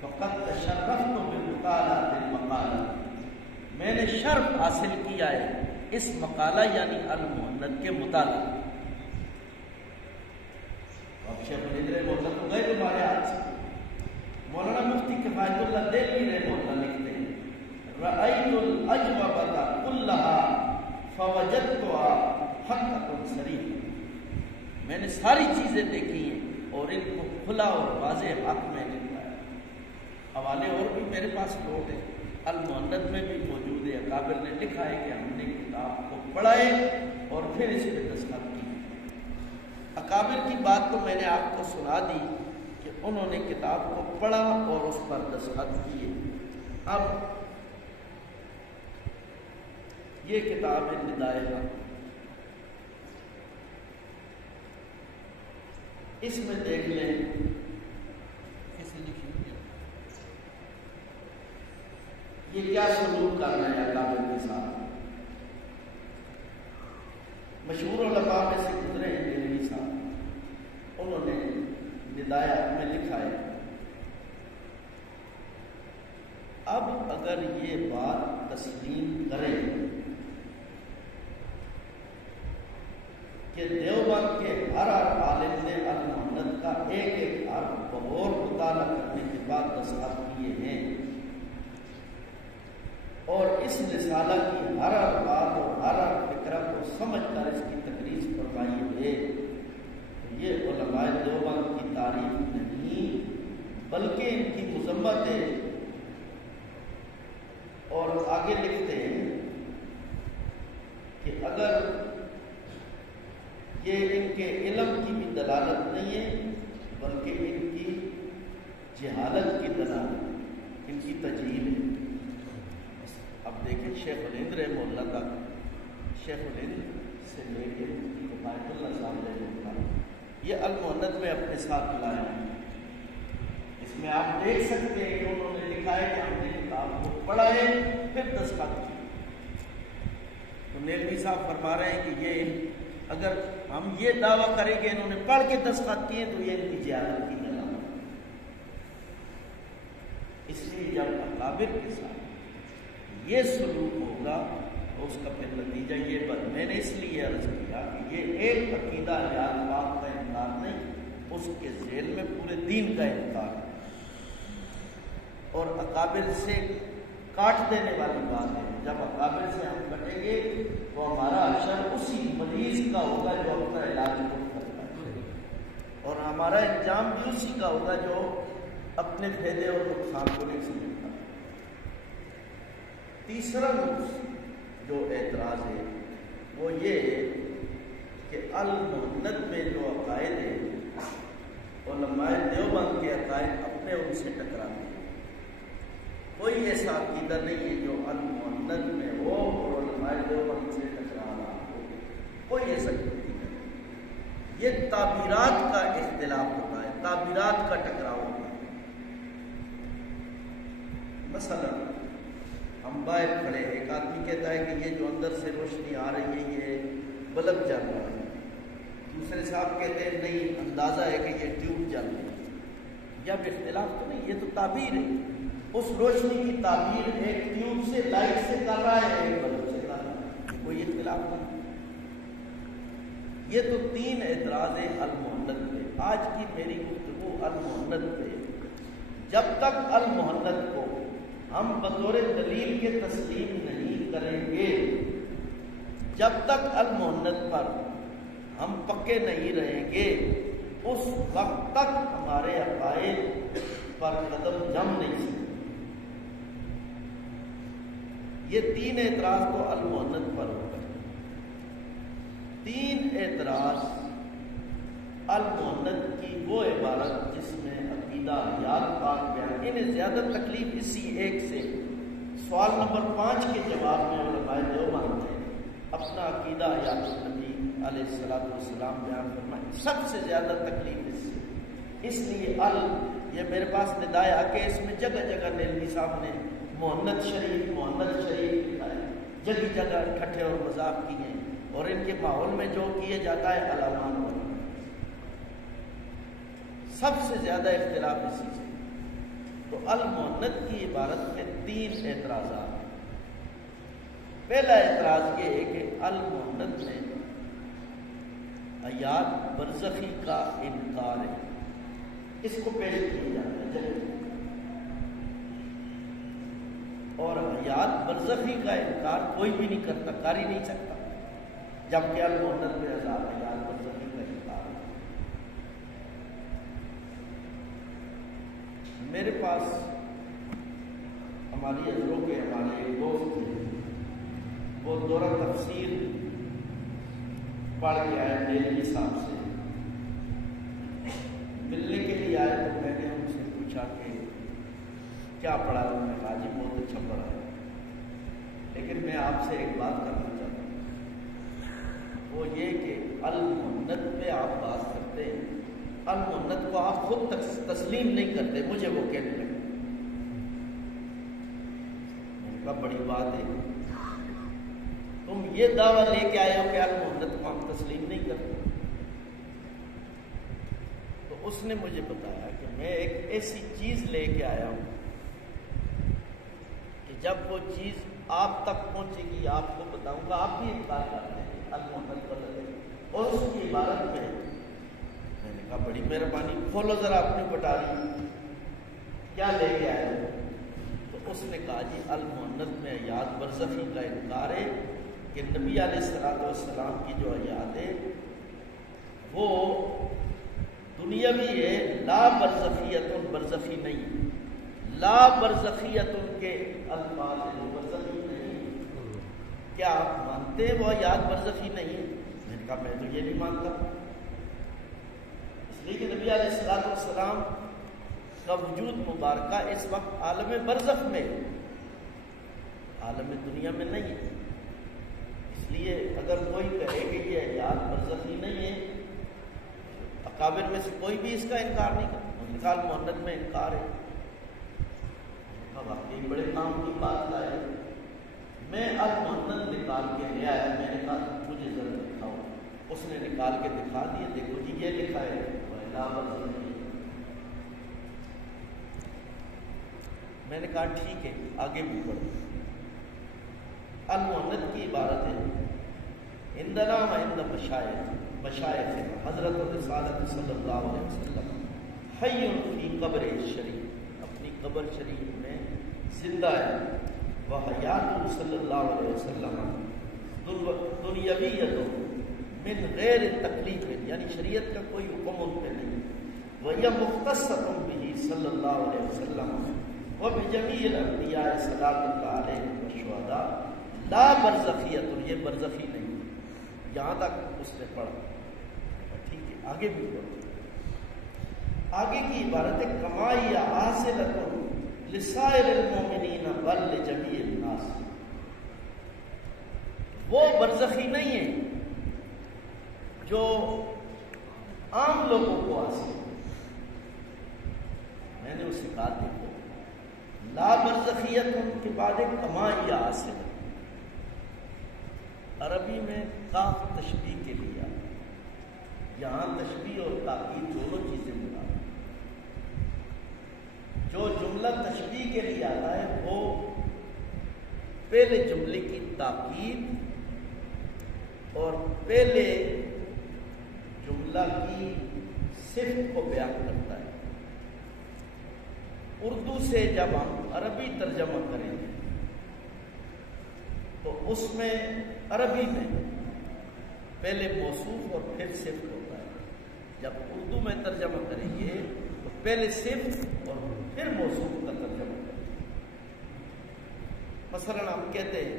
فقط تشرفت بمطالعۃ المقالہ، میں نے شرف حاصل کیا ہے اس مقالہ یعنی المؤنث کے مطالعہ۔ اب شیخ الہند رحمہ اللہ تو گئے تمہارے ہاتھ سے، مولانا مفتی کفایت اللہ دہلوی رحمہ اللہ لکھتے ہیں رأیت الاجوبۃ کلها فوجدتها حقۃ صریحۃ، میں نے ساری چیزیں دیکھی ہیں اور ان کو کھلا اور واضح حق میں لکھا ہے۔ حوالے اور بھی میرے پاس لوگ ہیں، المؤنث میں بھی موجود ہے، اکابر نے لکھا ہے کہ ہم نے کتاب کو پڑھا ہے اور پھر اس پہ دستخط کی۔ اکابر کی بات تو میں نے آپ کو سنا دی کہ انہوں نے کتاب کو پڑھا اور اس پر دستخط کیے۔ اب یہ کتاب ہے ندائے حق، اس میں دیکھ لیں یہ کیا سلوک کر رہے ہیں اکابر کے ساتھ۔ مشہور علماء میں سے گزرے ہیں دہلوی صاحب، انہوں نے ندائے حق میں لکھا ہے اب اگر یہ بات تسلیم کریں کہ دیوبند کے ہر عالم نے المؤنث کا ایک ایک حرف بغور مطالعہ کرنے کے بعد دستخط کیے ہیں اور اس رسالہ کی ہر بات اور ہر فکرہ کو سمجھ کر اس کی تقریر فرمائی ہے، یہ علماء دیوبند کی تعریف نہیں بلکہ ان کی مذمت ہے۔ اور آگے لکھتے ہیں کہ اگر یہ ان کے علم کی بھی دلالت نہیں ہے بلکہ ان کی جہالت کی دلالت، ان کی تجہیل ہے۔ اب دیکھیں شیخ الہند رحمہ اللہ تک، شیخ الہند سے لے کے کفایت اللہ صاحب رحمہ اللہ، یہ المؤنث میں اپنے ساتھ لایا ہے۔ اس میں آپ دیکھ سکتے ہیں کہ انہوں نے لکھا ہے کہ ہم نے کتاب کو پڑھا ہے پھر دستخط کی۔ تو نیلوی صاحب فرما رہے ہیں کہ یہ اگر ہم یہ دعویٰ کریں کہ انہوں نے پڑھ کے دستخط کیے تو یہ ان کی جہالت کی علامت ہے۔ اس لیے جب اکابر کے ساتھ یہ سلوک ہوگا تو اس کا پھر نتیجہ یہ میں نے اس لیے عرض کیا کہ یہ ایک عقیدہ پاک کا اس کے ذیل میں پورے دین کا انکار ہے، اور اکابر سے کاٹ دینے والی بات ہے۔ جب اکابر سے ہم کٹیں گے تو ہمارا اشر اسی مریض کا ہوگا جو اپنا علاج خود کرتا ہے، اور ہمارا انجام بھی اسی کا ہوگا جو اپنے فائدے اور نقصان کو نہیں سمجھتا۔ تیسرا جو اعتراض ہے وہ یہ ہے کہ المحنت میں جو عقائد ہیں، علماء دیوبند کے عقائد اپنے ان سے ٹکراتے ہیں۔ کوئی ایسا عقیدہ نہیں ہے جو المحنت میں ہو اور علماء دیوبند سے ٹکرا رہا ہو، کوئی ایسا عقیدہ نہیں۔ یہ تعبیرات کا اختلاف ہوتا ہے، تعبیرات کا ٹکراؤ ہوتا ہے۔ مثلا ہم باہر کھڑے، ایک آدمی کہتا ہے کہ یہ جو اندر سے روشنی آ رہی ہے یہ بلب جل رہا ہے، دوسرے صاحب کہتے ہیں نہیں اندازہ ہے کہ یہ ٹیوب جل رہی ہے۔ جب اختلاف تو نہیں، یہ تو تعبیر ہے۔ اس روشنی کی تعبیر ایک ٹیوب سے لائٹ سے کر رہا ہے، ایک بلب سے کر رہا ہے، کوئی اختلاف نہیں۔ یہ تو تین اعتراض ہیں المحنت پہ۔ آج کی میری گفتگو المحنت پہ۔ جب تک المحنت کو ہم بطور دلیل کے تسلیم نہیں کریں گے، جب تک المحنت پر ہم پکے نہیں رہیں گے، اس وقت تک ہمارے عقائد پر قدم جم نہیں سکتے۔ یہ تین اعتراض تو المحنت پر ہوتا ہے۔ تین اعتراض المحنت کی وہ عبارت جس میں عقیدہ یاد پاک بیان، انہیں زیادہ تکلیف اسی ایک سے۔ سوال نمبر 5 کے جواب میں علماء دیوبند نے اپنا عقیدہ یاد النبی علیہ الصلوۃ والسلام بیان فرمائی، سب سے زیادہ تکلیف اس سے۔ اس لیے یہ میرے پاس ندائے آ کے اس میں جگہ جگہ نیلوی صاحب نے محنت شریف لکھا ہے، جگہ جگہ اکٹھے اور مذاق کیے ہیں، اور ان کے ماحول میں جو کیے جاتا ہے علامات پر۔ سب سے زیادہ اختلاف اسی سے۔ تو المحنت کی عبارت میں تین اعتراضات ہیں۔ پہلا اعتراض یہ ہے کہ المحنت میں حیات برزخی کا انکار ہے، اس کو پیش کیا جاتا ہے، اور حیات برزخی کا انکار کوئی بھی نہیں کرتا، کر ہی نہیں سکتا، جبکہ المحنت میں حیات برزخی کا انکار ہے۔ میرے پاس ہماری حضروں کے ہمارے ایک دوست تھے، وہ دورہ تفسیر پڑھ کے آئے نیلوی صاحب سے، ملنے کے لیے آئے تو میں نے ان سے پوچھا کہ کیا پڑھا؟ انہوں نے کہا جی بہت اچھا پڑھا ہے، لیکن میں آپ سے ایک بات کرنا چاہتا ہوں، وہ یہ کہ المحنت پہ آپ بات کرتے ہیں، المحنت کو آپ خود تسلیم نہیں کرتے، مجھے وہ کہنے لگے۔ میں نے کہا بڑی بات ہے، تم یہ دعویٰ لے کے آئے ہو کہ المحنت کو ہم تسلیم نہیں کرتے۔ تو اس نے مجھے بتایا کہ میں ایک ایسی چیز لے کے آیا ہوں کہ جب وہ چیز آپ تک پہنچے گی آپ کو بتاؤں گا، آپ بھی انکار کرتے ہیں المحنت غلط ہے، اور اس کی عبارت میں نے کہا بڑی مہربانی، کھولو ذرا اپنی پٹاری، کیا لے کے آئے ہو؟ تو اس نے کہا جی المحنت میں حیات برزخی کا انکار ہے کہ نبی علیہ الصلوۃ والسلام کی جو حیات ہے وہ دنیاوی ہے، لا برزخیت برزخی نہیں، لا برزخیت کے الفاظ ہے، برزخی نہیں۔ کیا آپ مانتے ہیں وہ حیات برزخی نہیں ہے؟ میں نے کہا میں تو یہ نہیں مانتا، لیکن نبی علیہ الصلوۃ والسلام کا وجود مبارکہ اس وقت عالم برزخ میں، عالم دنیا میں نہیں ہے۔ اس لیے اگر کوئی کہے کہ یہ حیات برزخی نہیں ہے، اکابر میں سے کوئی بھی اس کا انکار نہیں کرتا، المحنت میں انکار ہے۔ واقعی بڑے کام کی بات لائے، میں المحنت نکال کے لے آیا، میں نے کہا مجھے ذرا دکھاؤ، اس نے نکال کے دکھا دیے، دیکھو جی یہ لکھا ہے میں نے کہا ٹھیک ہے آگے بھی پڑھو۔ المحنت کی عبارت ہے عندنا و عند مشائخ حضرت الرسالت صلی اللہ علیہ وسلم حی فی قبر شریف، اپنی قبر شریف میں زندہ ہے، وہ حیات صلی اللہ علیہ وسلم دنیاویت من غیر تکلیف، یعنی شریعت کا کوئی حکم ان پہ نہیں، وَهِيَ مُخْتَصَّةٌ بِهِ صلی اللہ علیہ وسلم وَبِجَمِيعِ الْأَنْبِيَاءِ صَلَّى اللَّهُ عَلَيْهِ وَالشُّهَدَاءِ لا برزخیت، یہ برزخی نہیں، یہاں تک اس نے پڑھا، ٹھیک ہے، آگے بھی پڑھا، آگے کی عبارت ہے کمائی حاصلۃ لسائر المومنین بل لجمیع الناس، وہ برزخی نہیں ہے جو عام لوگوں کو حاصل، میں نے اسے کہا دیکھو لا برزخیت ان کے بعد ایک کمائی حاصل، عربی میں کاف تشبیہ کے لیے، یہاں تشبیہ اور تاکید دونوں چیزیں ملا، جو جملہ تشبیہ کے لیے آتا ہے وہ پہلے جملے کی تاکید اور پہلے جملہ کی صفت کو بیان کرتا ہے۔ اردو سے جب ہم عربی ترجمہ کریں گے تو اس میں عربی میں پہلے موصوف اور پھر صفت ہوتا ہے، جب اردو میں ترجمہ کریں گے تو پہلے صفت اور پھر موصوف کا ترجمہ کریں گے۔ مثلا ہم کہتے ہیں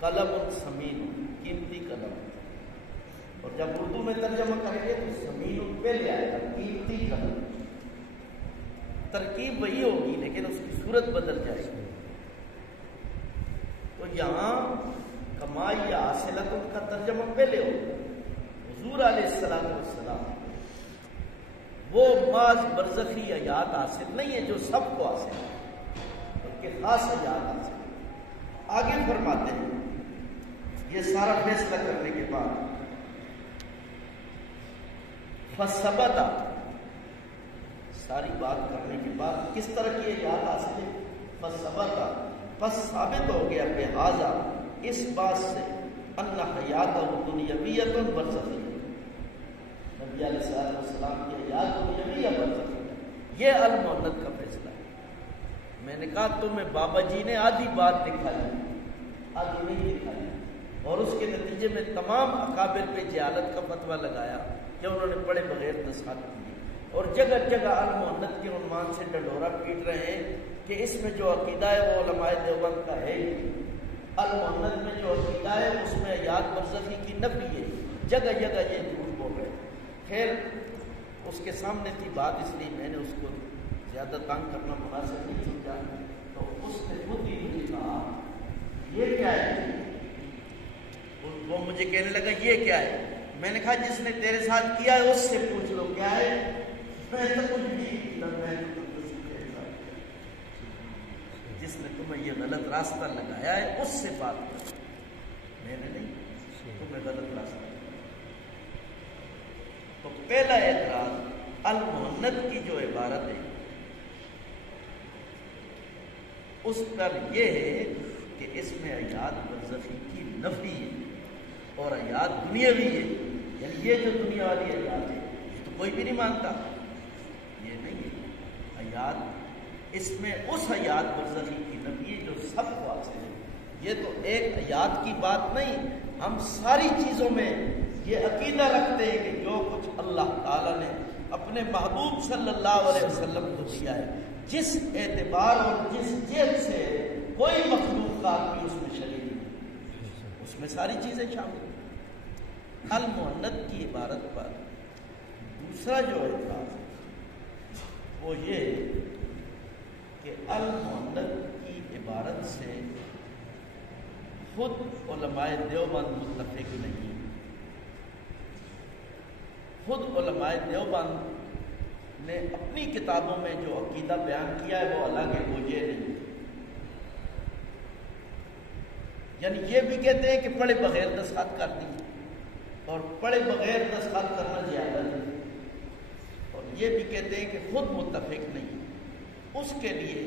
قلم سمین، قیمتی قلم، اور جب اردو میں ترجمہ کریں گے تو سمین پہلے آئے گا، قیمتی قلم، ترکیب وہی ہوگی لیکن اس کی صورت بدل جائے گی۔ تو یہاں کمائی یا حاصلت ان کا ترجمہ پہلے ہوگا۔ حضور علیہ السلام وہ بعض برزخی حیات حاصل نہیں ہے جو سب کو حاصل ہے، بلکہ خاص حیات حاصل ہے۔ آگے فرماتے ہیں یہ سارا فیصلہ کرنے کے بعد فثبت، ساری بات کرنے کے بعد کس طرح کی حیات حاصل ہے، فثبت، پس ثابت ہو گیا بہذا، اس بات سے ان حیات دنیاویت برزخی، نبی علیہ السلام کی حیات دنیاوی برزخی، یہ المؤنت کا فیصلہ ہے۔ میں نے کہا تمہیں بابا جی نے آدھی بات دکھائی، آدھی نہیں دکھائی، اور اس کے نتیجے میں تمام اکابر پہ جہالت کا فتویٰ لگایا کہ انہوں نے پڑھے بغیر دستخط کیے، اور جگہ جگہ المؤنت کے عنوان سے ڈنڈورا پیٹ رہے ہیں کہ اس میں جو عقیدہ ہے وہ علماء دیوبند کا ہے ہی، المؤنت میں جو عقیدہ ہے اس میں حیات برزخی کی نفی ہے، جگہ جگہ یہ جھوٹ بول رہے ہیں۔ خیر اس کے سامنے تھی بات، اس لیے میں نے اس کو زیادہ تنگ کرنا مناسب نہیں سمجھا، تو اس نے خود ہی مجھے کہا یہ کیا ہے، وہ مجھے کہنے لگا یہ کیا ہے، میں نے کہا جس نے تیرے ساتھ کیا ہے اس سے پوچھ لو کیا ہے، میں تو کچھ نہیں کیا، میں جس نے تمہیں یہ غلط راستہ لگایا ہے اس سے بات کرو، میں نے نہیں تمہیں غلط راستہ لگایا۔ تو پہلا اعتراض المؤنت کی جو عبارت ہے اس پر یہ ہے کہ اس میں حیات برزخی کی نفی ہے اور حیات دنیاوی ہے، یعنی یہ جو دنیا والی حیات ہے یہ تو کوئی بھی نہیں مانتا، یہ نہیں ہے حیات، اس میں اس حیات برزخی کی نفی ہے جو سب کو حاصل ہے۔ یہ تو ایک حیات کی بات نہیں، ہم ساری چیزوں میں یہ عقیدہ رکھتے ہیں کہ جو کچھ اللہ تعالیٰ نے اپنے محبوب صلی اللہ علیہ وسلم کو دیا ہے، جس اعتبار اور جس جہت سے کوئی مخلوق کا آدمی اس میں شریک نہیں، اس میں ساری چیزیں شامل ہیں۔ المؤنت کی عبارت پر دوسرا جو اعتراض ہے وہ یہ ہے کہ المؤنت کی عبارت سے خود علماء دیوبند متفق نہیں، خود علماء دیوبند نے اپنی کتابوں میں جو عقیدہ بیان کیا ہے وہ الگ ہے، وہ یہ نہیں، یعنی یہ بھی کہتے ہیں کہ پڑھے بغیر دستخط کر دی، اور پڑھے بغیر دستخط کرنا زیادہ نہیں، اور یہ بھی کہتے ہیں کہ خود متفق نہیں۔ اس کے لیے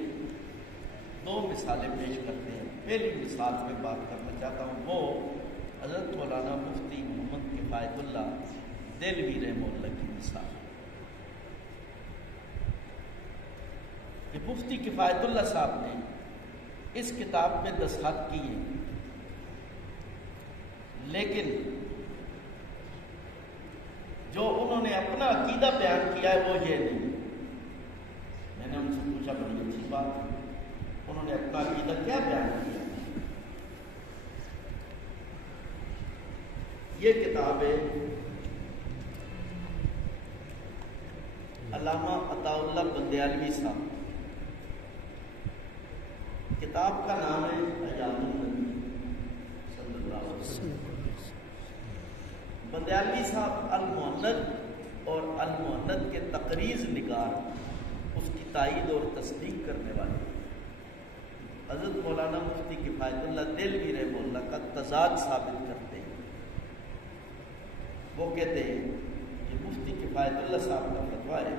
دو مثالیں پیش کرتے ہیں۔ پہلی مثال پہ بات کرنا چاہتا ہوں، وہ حضرت مولانا مفتی محمد کفایت اللہ دہلوی رحمہ اللہ کی مثال. کہ مفتی کفایت اللہ صاحب نے اس کتاب میں دستخط کیے، لیکن جو انہوں نے اپنا عقیدہ بیان کیا ہے وہ یہ نہیں. میں نے ان سے پوچھا بڑی اچھی بات ہے، انہوں نے اپنا عقیدہ کیا بیان کیا؟ یہ کتاب ہے علامہ عطا اللہ بندیالوی صاحب، کتاب کا نام ہے حیات النبی صلی اللہ علیہ وسلم. بندیالوی صاحب المؤند اور المؤند کے تقریز نگار، اس کی تائید اور تصدیق کرنے والے. حضرت مولانا مفتی کفایت اللہ دہلوی رحمہ اللہ کا تضاد ثابت کرتے ہیں. وہ کہتے ہیں کہ مفتی کفایت اللہ صاحب کا فتویٰ ہے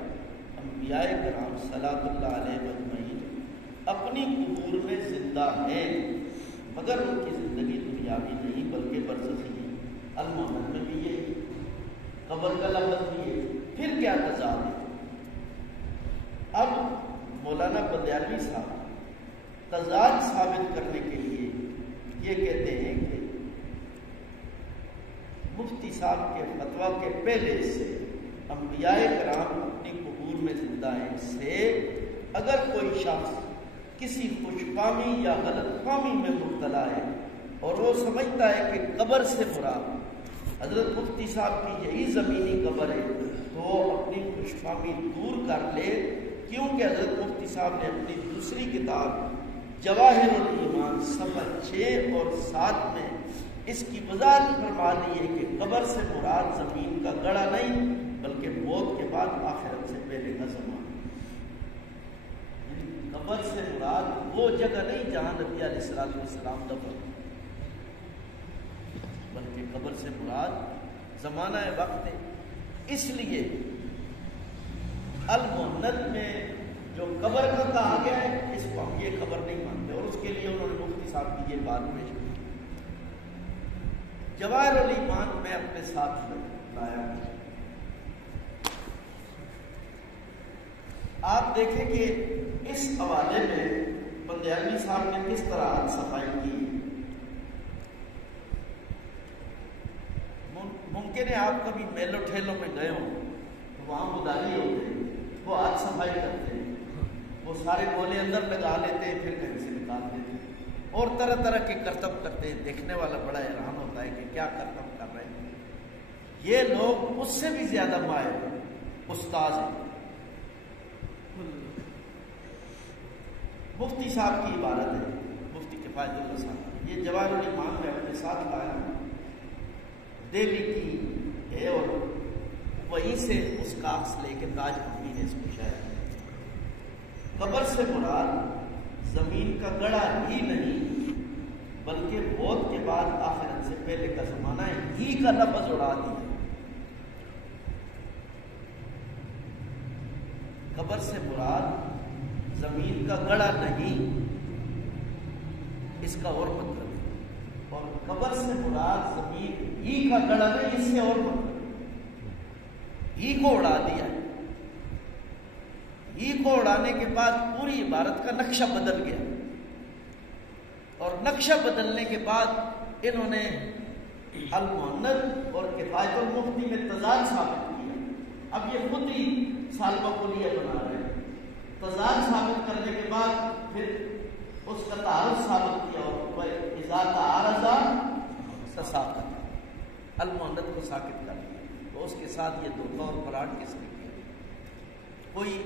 انبیاء کرام صلوات اللہ علیہ اجمعین اپنی قبور میں زندہ ہیں، مگر ان کی زندگی دنیاوی نہیں بلکہ برزخی ہے. المؤمن میں بھی یہ قبر کا لفظ بھی ہے، پھر کیا تضاد ہے؟ اب مولانا بندیالوی صاحب تضاد ثابت کرنے کے لیے یہ کہتے ہیں کہ مفتی صاحب کے فتویٰ کے پہلے سے انبیاء کرام اپنی قبور میں زندہ ہیں سے اگر کوئی شخص کسی خوش فہمی یا غلط فہمی میں مبتلا ہے اور وہ سمجھتا ہے کہ قبر سے مراد حضرت مفتی صاحب کی یہی زمینی قبر ہے تو وہ اپنی خوش فہمی دور کر لے، کیونکہ حضرت مفتی صاحب نے اپنی دوسری کتاب جواہر الایمان صفحہ 6 اور 7 میں اس کی وضاحت فرما دی ہے کہ قبر سے مراد زمین کا گڑھا نہیں بلکہ موت کے بعد آخرت سے پہلے کا زمانہ. قبر سے مراد وہ جگہ نہیں جہاں نبی علیہ الصلوۃ والسلام دفن، بلکہ قبر سے مراد زمانہ وقت ہے. اس لیے المؤند میں جو قبر کا کہا گیا ہے اس کو ہم یہ قبر نہیں مانتے، اور اس کے لیے انہوں نے مفتی صاحب کی یہ بات پیش کی. جواہر الایمان میں اپنے ساتھ لایا ہوں. آپ دیکھیں کہ اس حوالے میں بندیالوی صاحب نے کس طرح صفائی کی. ممکن ہے آپ کبھی میلوں ٹھیلوں میں گئے ہوں تو وہاں مداری ہوتے ہیں، وہ ہاتھ صفائی کرتے ہیں، وہ سارے گولے اندر لگا لیتے ہیں پھر کہیں سے نکال دیتے ہیں اور طرح طرح کے کرتب کرتے ہیں. دیکھنے والا بڑا حیران ہوتا ہے کہ کیا کرتب کر رہے ہیں. یہ لوگ اس سے بھی زیادہ ماہر استاذ ہیں. مفتی صاحب کی عبارت ہے، مفتی کفایت اللہ صاحب، یہ جواہر الایمان میں اپنے ساتھ لایا ہوں، دہلی کی ہے اور وہیں سے اس کا عکس لے کے تاج امی نے اس کو شائع کیا. قبر سے مراد زمین کا گڑھا ہی نہیں بلکہ موت کے بعد آخرت سے پہلے کا زمانہ ہے. ہی کا لفظ اڑا دیا. قبر سے مراد زمین کا گڑھا نہیں، اس کا اور مطلب ہے. اور قبر سے مراد زمین ہی کا گڑھا نہیں، اس سے اور مطلب ہی کو اڑا دیا ہے. ہی کو اڑانے کے بعد پوری عبارت کا نقشہ بدل گیا، اور نقشہ بدلنے کے بعد انہوں نے المؤند اور کفایت المفتی میں تضاد ثابت کیا. اب یہ خود ہی سالبہ کلیہ بنا رہے ہیں. تضاد ثابت کرنے کے بعد پھر اس کا تعارض ثابت کیا اور اذا تعارض تساقط، المؤند کو ساکت کر دیا. تو اس کے ساتھ یہ دھوکہ اور فراڈ کس نے کیا؟ کوئی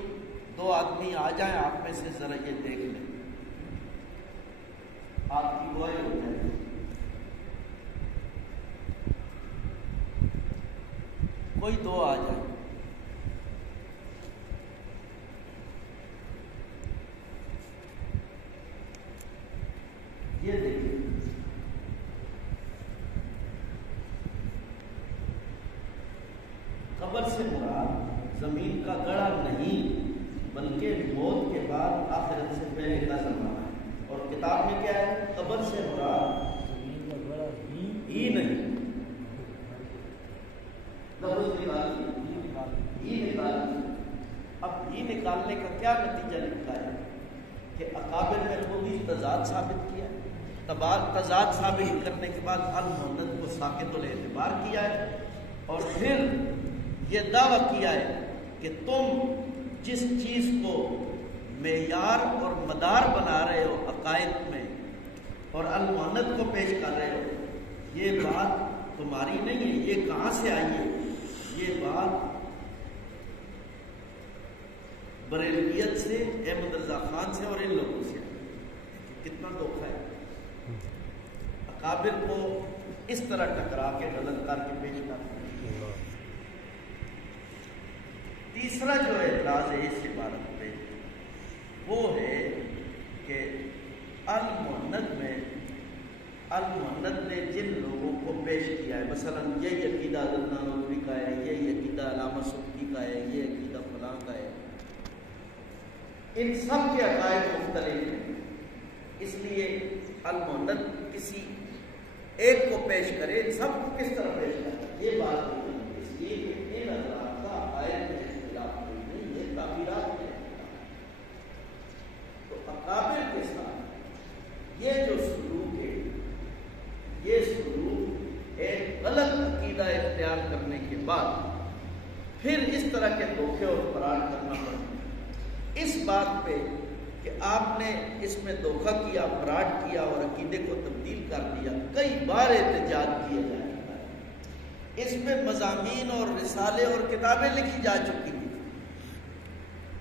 دو آدمی آ جائیں آپ میں سے، ذرا یہ دیکھ لیں، آپ کی گواہی ہو جائے. کوئی دو آ جائیں، یہ دیکھیں، قبر سے مراد زمین کا گڑھا نہیں بلکہ موت کے بعد آخرت سے پہلے کا زمانہ ہے. اور کتاب میں کیا ہے؟ قبر سے مراد زمین کا گڑھا ہی نہیں نکالنے کا کیا نتیجہ نکلا ہے کہ اکابر نے خود ہی تضاد ثابت کیا ہے، تضاد ثابت کرنے کے بعد المعند کو ساقط الاعتبار کیا ہے، اور پھر یہ دعویٰ کیا ہے کہ تم جس چیز کو معیار اور مدار بنا رہے ہو عقائد میں اور المعند کو پیش کر رہے ہو، یہ بات تمہاری نہیں ہے، یہ کہاں سے آئی ہے؟ یہ بات بریلویت سے، احمد رضا خان سے اور ان لوگوں سے آئی۔ کتنا دھوکہ ہے، اکابر کو اس طرح ٹکرا کے غلط کر کے پیش کر۔ تیسرا جو اعتراض ہے اس عبارت پہ وہ ہے کہ المعند نے جن لوگوں کو پیش کیا ہے، مثلا یہی عقیدہ حضرت نانوتوی کا ہے، یہی عقیدہ علامہ سبکی کا ہے، یہ عقیدہ فلاں کا ہے، ان سب کے عقائد مختلف ہیں، اس لیے المعند کسی ایک کو پیش کرے، ان سب کو کس طرح پیش کرے؟ یہ بات نہیں، اس لیے کہ ان حضرات کا عقائد میں اختلاف نہیں، یہ تعبیرات میں اختلاف۔ تو اکابر کے ساتھ یہ جو سلوک ہے، یہ سلوک ایک غلط عقیدہ اختیار کرنے کے بعد پھر اس طرح کے دھوکے اور فراڈ کرنا پڑتا، اس بات پہ کہ آپ نے اس میں دھوکہ کیا، فراڈ کیا اور عقیدے کو تبدیل کر دیا، کئی بار احتجاج کیا جا چکا ہے، اس میں مضامین اور رسالے اور کتابیں لکھی جا چکی تھی،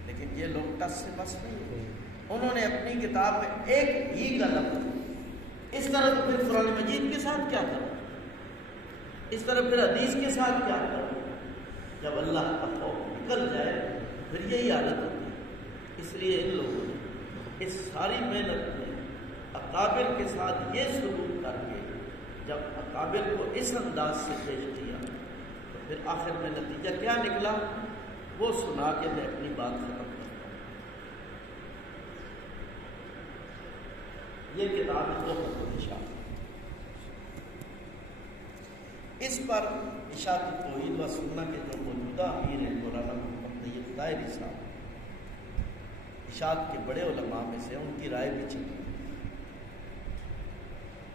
لیکن یہ لوگ ٹس سے بس نہیں ہوئے۔ انہوں نے اپنی کتاب میں ایک ہی کا لفظ، اس طرح پھر قرآن مجید کے ساتھ کیا کرو، اس طرح پھر حدیث کے ساتھ کیا کرو؟ جب اللہ کا خوف نکل جائے پھر یہی حالت ہوتی ہے۔ اس لیے ان لوگوں نے اس ساری محنت میں اکابر کے ساتھ یہ سلوک کر کے جب اکابر کو اس انداز سے پیش کیا تو پھر آخر میں نتیجہ کیا نکلا وہ سنا کے میں اپنی بات ختم کرتا ہوں۔ یہ کتاب ہے تحفۃ الاشاعۃ، اس پر اشاعت توحید و سنہ کے جو موجودہ امیر ہیں مولانا محمد طیب طاہری صاحب، اشاعت کے بڑے علماء میں سے، ان کی رائے بھی چھپی۔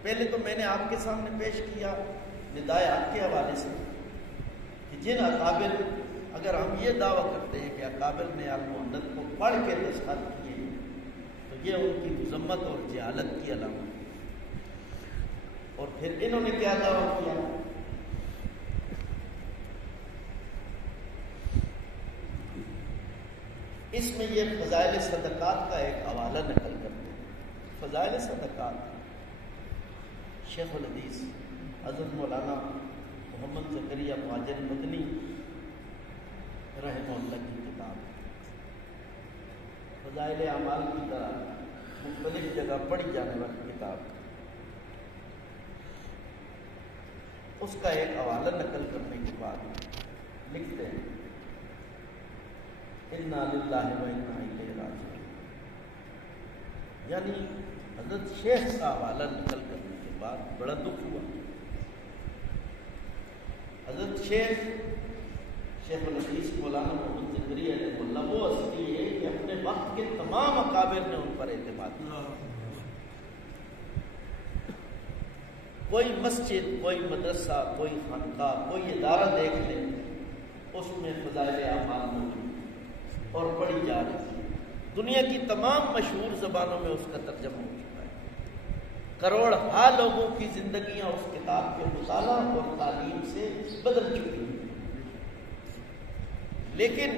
پہلے تو میں نے آپ کے سامنے پیش کیا ندائے حق کے حوالے سے کہ جن اکابر، اگر ہم یہ دعویٰ کرتے ہیں کہ اکابر نے المعند کو پڑھ کے دستخط کیے تو یہ ان کی مذمت اور جہالت کی علامت ہے۔ اور پھر انہوں نے کیا دعویٰ کیا؟ اس میں یہ فضائل صدقات کا ایک حوالہ نقل کرتے ہیں۔ فضائل صدقات شیخ الحدیث حضرت مولانا محمد زکریا مہاجر مدنی رحمہ اللہ کی کتاب ہے۔ فضائل اعمال کی طرح مختلف جگہ پڑھی جانے والی کتاب، اس کا ایک حوالہ نقل کرنے کے بعد لکھتے ہیں انا للہ و انا الیہ راجعون، یعنی حضرت شیخ کا حوالہ نقل کرنے کے بعد بڑا دکھ ہوا۔ حضرت شیخ الحدیث مولانا محمد زکریا رحمہ اللہ وہ ہستی ہے کہ اپنے وقت کے تمام اکابر نے ان پر اعتماد کیا۔ کوئی مسجد، کوئی مدرسہ، کوئی خانقاہ، کوئی ادارہ دیکھ لیں، اس میں فضائل اعمال موجود اور پڑھی جا رہی ہے۔ دنیا کی تمام مشہور زبانوں میں اس کا ترجمہ ہو چکا ہے۔ کروڑ ہا لوگوں کی زندگیاں اس کتاب کے مطالعہ اور تعلیم سے بدل چکی ہیں، لیکن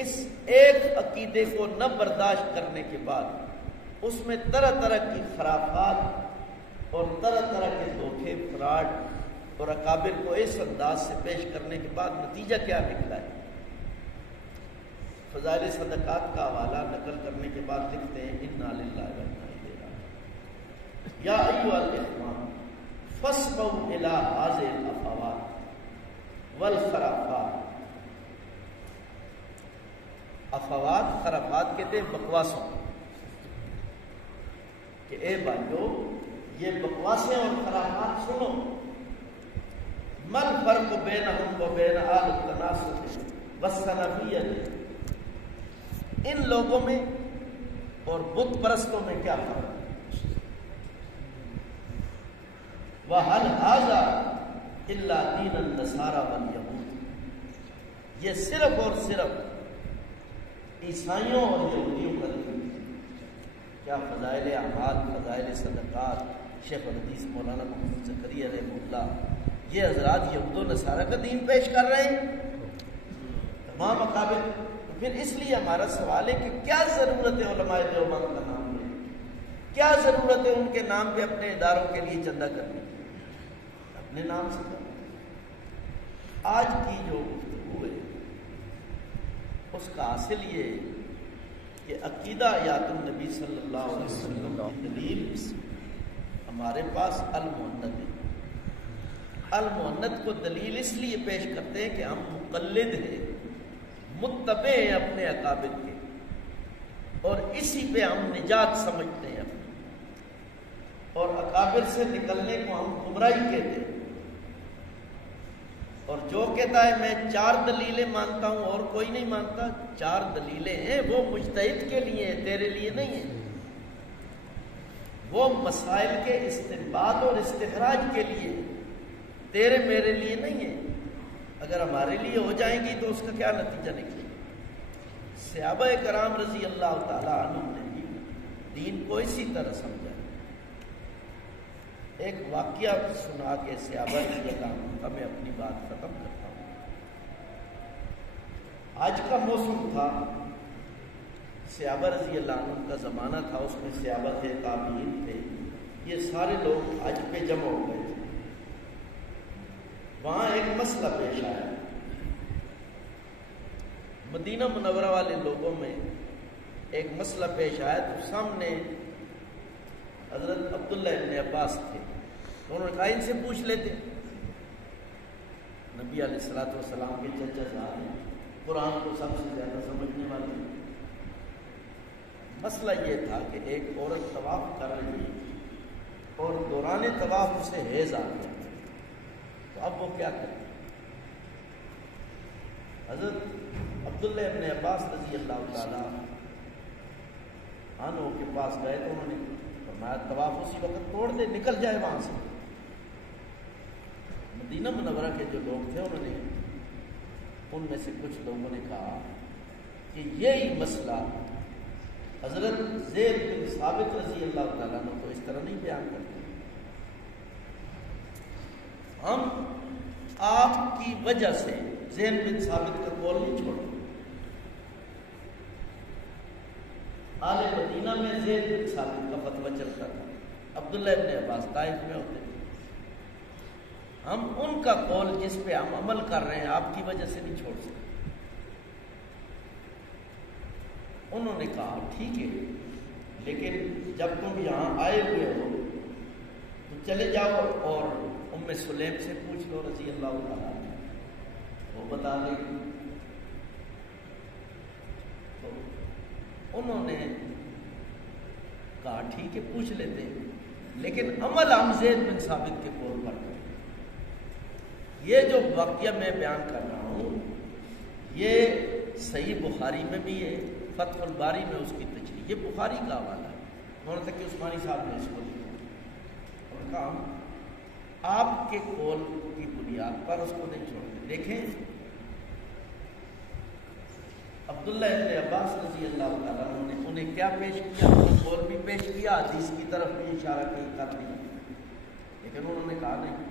اس ایک عقیدے کو نہ برداشت کرنے کے بعد اس میں طرح طرح کی خرافات اور طرح طرح کے دھوکے، فراڈ اور اکابر کو اس انداز سے پیش کرنے کے بعد نتیجہ کیا نکلا ہے؟ فضائل صدقات کا حوالہ نقل کرنے کے بعد لکھتے ہیں انا للہ و انا الیہ راجعون، یا ایھا الاخوان فاسمعوا الی هذه الافوات والخرافات۔ افوات، خرافات کہتے ہیں بکواسوں، کہ اے بھائیو یہ بکواسیں اور خرافات سنو۔ من فرق بینہم و بین اہل التناسخ والسلفیت، ان لوگوں میں اور بت پرستوں میں کیا فرق ہے؟ وَهَلْ هَذَا إِلَّا دِينَ النَّصَارَىٰ وَالْيَهُودِ، یہ صرف اور صرف عیسائیوں اور یہودیوں کا دین ہے۔ کیا فضائل اعمال، فضائل صدقات، شیخ الحدیث مولانا محمد زکریا رحمہ اللہ یہ حضرات یہود و نصارہ کا دین پیش کر رہے ہیں تمام اکابر؟ پھر اس لیے ہمارا سوال ہے کہ کیا ضرورت ہے علماء دیوبند کا نام لے، کیا ضرورت ہے ان کے نام پہ اپنے اداروں کے لیے چندہ کرنے کی؟ اپنے نام سے کرنا۔ آج کی جو گفتگو ہے اس کا حاصل یہ ہے کہ عقیدہ حیات النبی صلی اللہ علیہ وسلم کی دلیل ہمارے پاس المؤند ہے۔ المؤند کو دلیل اس لیے پیش کرتے ہیں کہ ہم مقلد ہیں، متبع ہیں اپنے اکابر کے، اور اسی پہ ہم نجات سمجھتے ہیں اپنی، اور اکابر سے نکلنے کو ہم گمراہی کہتے ہیں۔ اور جو کہتا ہے میں 4 دلیلیں مانتا ہوں اور کوئی نہیں مانتا، 4 دلیلیں ہیں وہ مجتہد کے لیے ہیں، تیرے لیے نہیں ہیں۔ وہ مسائل کے استنباط اور استخراج کے لیے، تیرے میرے لیے نہیں ہیں۔ اگر ہمارے لیے ہو جائیں گی تو اس کا کیا نتیجہ نکلے گا؟ صحابہ کرام رضی اللہ تعالیٰ عنہ نے بھی دین کو اسی طرح سمجھا۔ ایک واقعہ سنا کے صحابہ رضی اللہ عنہ میں اپنی بات ختم کرتا ہوں۔ آج کا موسم تھا، صحابہ رضی اللہ عنہ کا زمانہ تھا، اس میں صحابہ تھے، تابعین تھے، یہ سارے لوگ حج پہ جمع ہو گئے تھے۔ وہاں ایک مسئلہ پیش آیا، مدینہ منورہ والے لوگوں میں ایک مسئلہ پیش آیا، تو سامنے حضرت عبداللہ ابن عباس تھے، انہوں نے کہا ان سے پوچھ لیتے۔ نبی علیہ الصلوۃ والسلام کے چچا صاحب ہیں، قرآن کو سب سے زیادہ سمجھنے والے۔ مسئلہ یہ تھا کہ ایک عورت طواف کر رہی ہے اور دوران طواف اسے حیض آ گیا، تو اب وہ کیا کرے؟ حضرت عبداللہ ابن عباس رضی اللہ تعالیٰ عنہ کے پاس گئے تو انہوں نے فرمایا طواف اسی وقت توڑ دے، نکل جائے وہاں سے۔ مدینہ منورہ کے جو لوگ تھے انہوں نے، ان میں سے کچھ لوگوں نے کہا کہ یہی مسئلہ حضرت زید بن ثابت رضی اللہ تعالیٰ عنہ تو اس طرح نہیں بیان کرتے، ہم آپ کی وجہ سے زید بن ثابت کا قول نہیں چھوڑتے۔ آل مدینہ میں زید بن ثابت کا فتویٰ چلتا تھا، عبداللہ ابن عباس طائف میں ہوتے تھے، ہم ان کا قول جس پہ ہم عمل کر رہے ہیں آپ کی وجہ سے نہیں چھوڑ سکتے۔ انہوں نے کہا ٹھیک ہے، لیکن جب تم یہاں آئے ہوئے ہو تو چلے جاؤ اور ام سلیم سے پوچھ لو رضی اللہ تعالیٰ، وہ بتا دیں۔ تو انہوں نے کہا ٹھیک ہے پوچھ لیتے ہیں، لیکن عمل ہم زید بن ثابت کے قول پر کریں۔ یہ جو واقعہ میں بیان کر رہا ہوں یہ صحیح بخاری میں بھی ہے، فتح الباری میں اس کی تشریح، یہ بخاری کا حوالہ ہے، انہوں تک کہ عثمانی صاحب نے اس کو لکھا اور کہا آپ کے قول کی بنیاد پر اس کو نہیں چھوڑتے۔ دیکھیں عبداللہ ابن عباس رضی اللہ تعالیٰ عنہ نے انہیں کیا پیش کیا؟ اپنا قول بھی پیش کیا، حدیث کی طرف بھی اشارہ کر دیا، لیکن انہوں نے کہا نہیں۔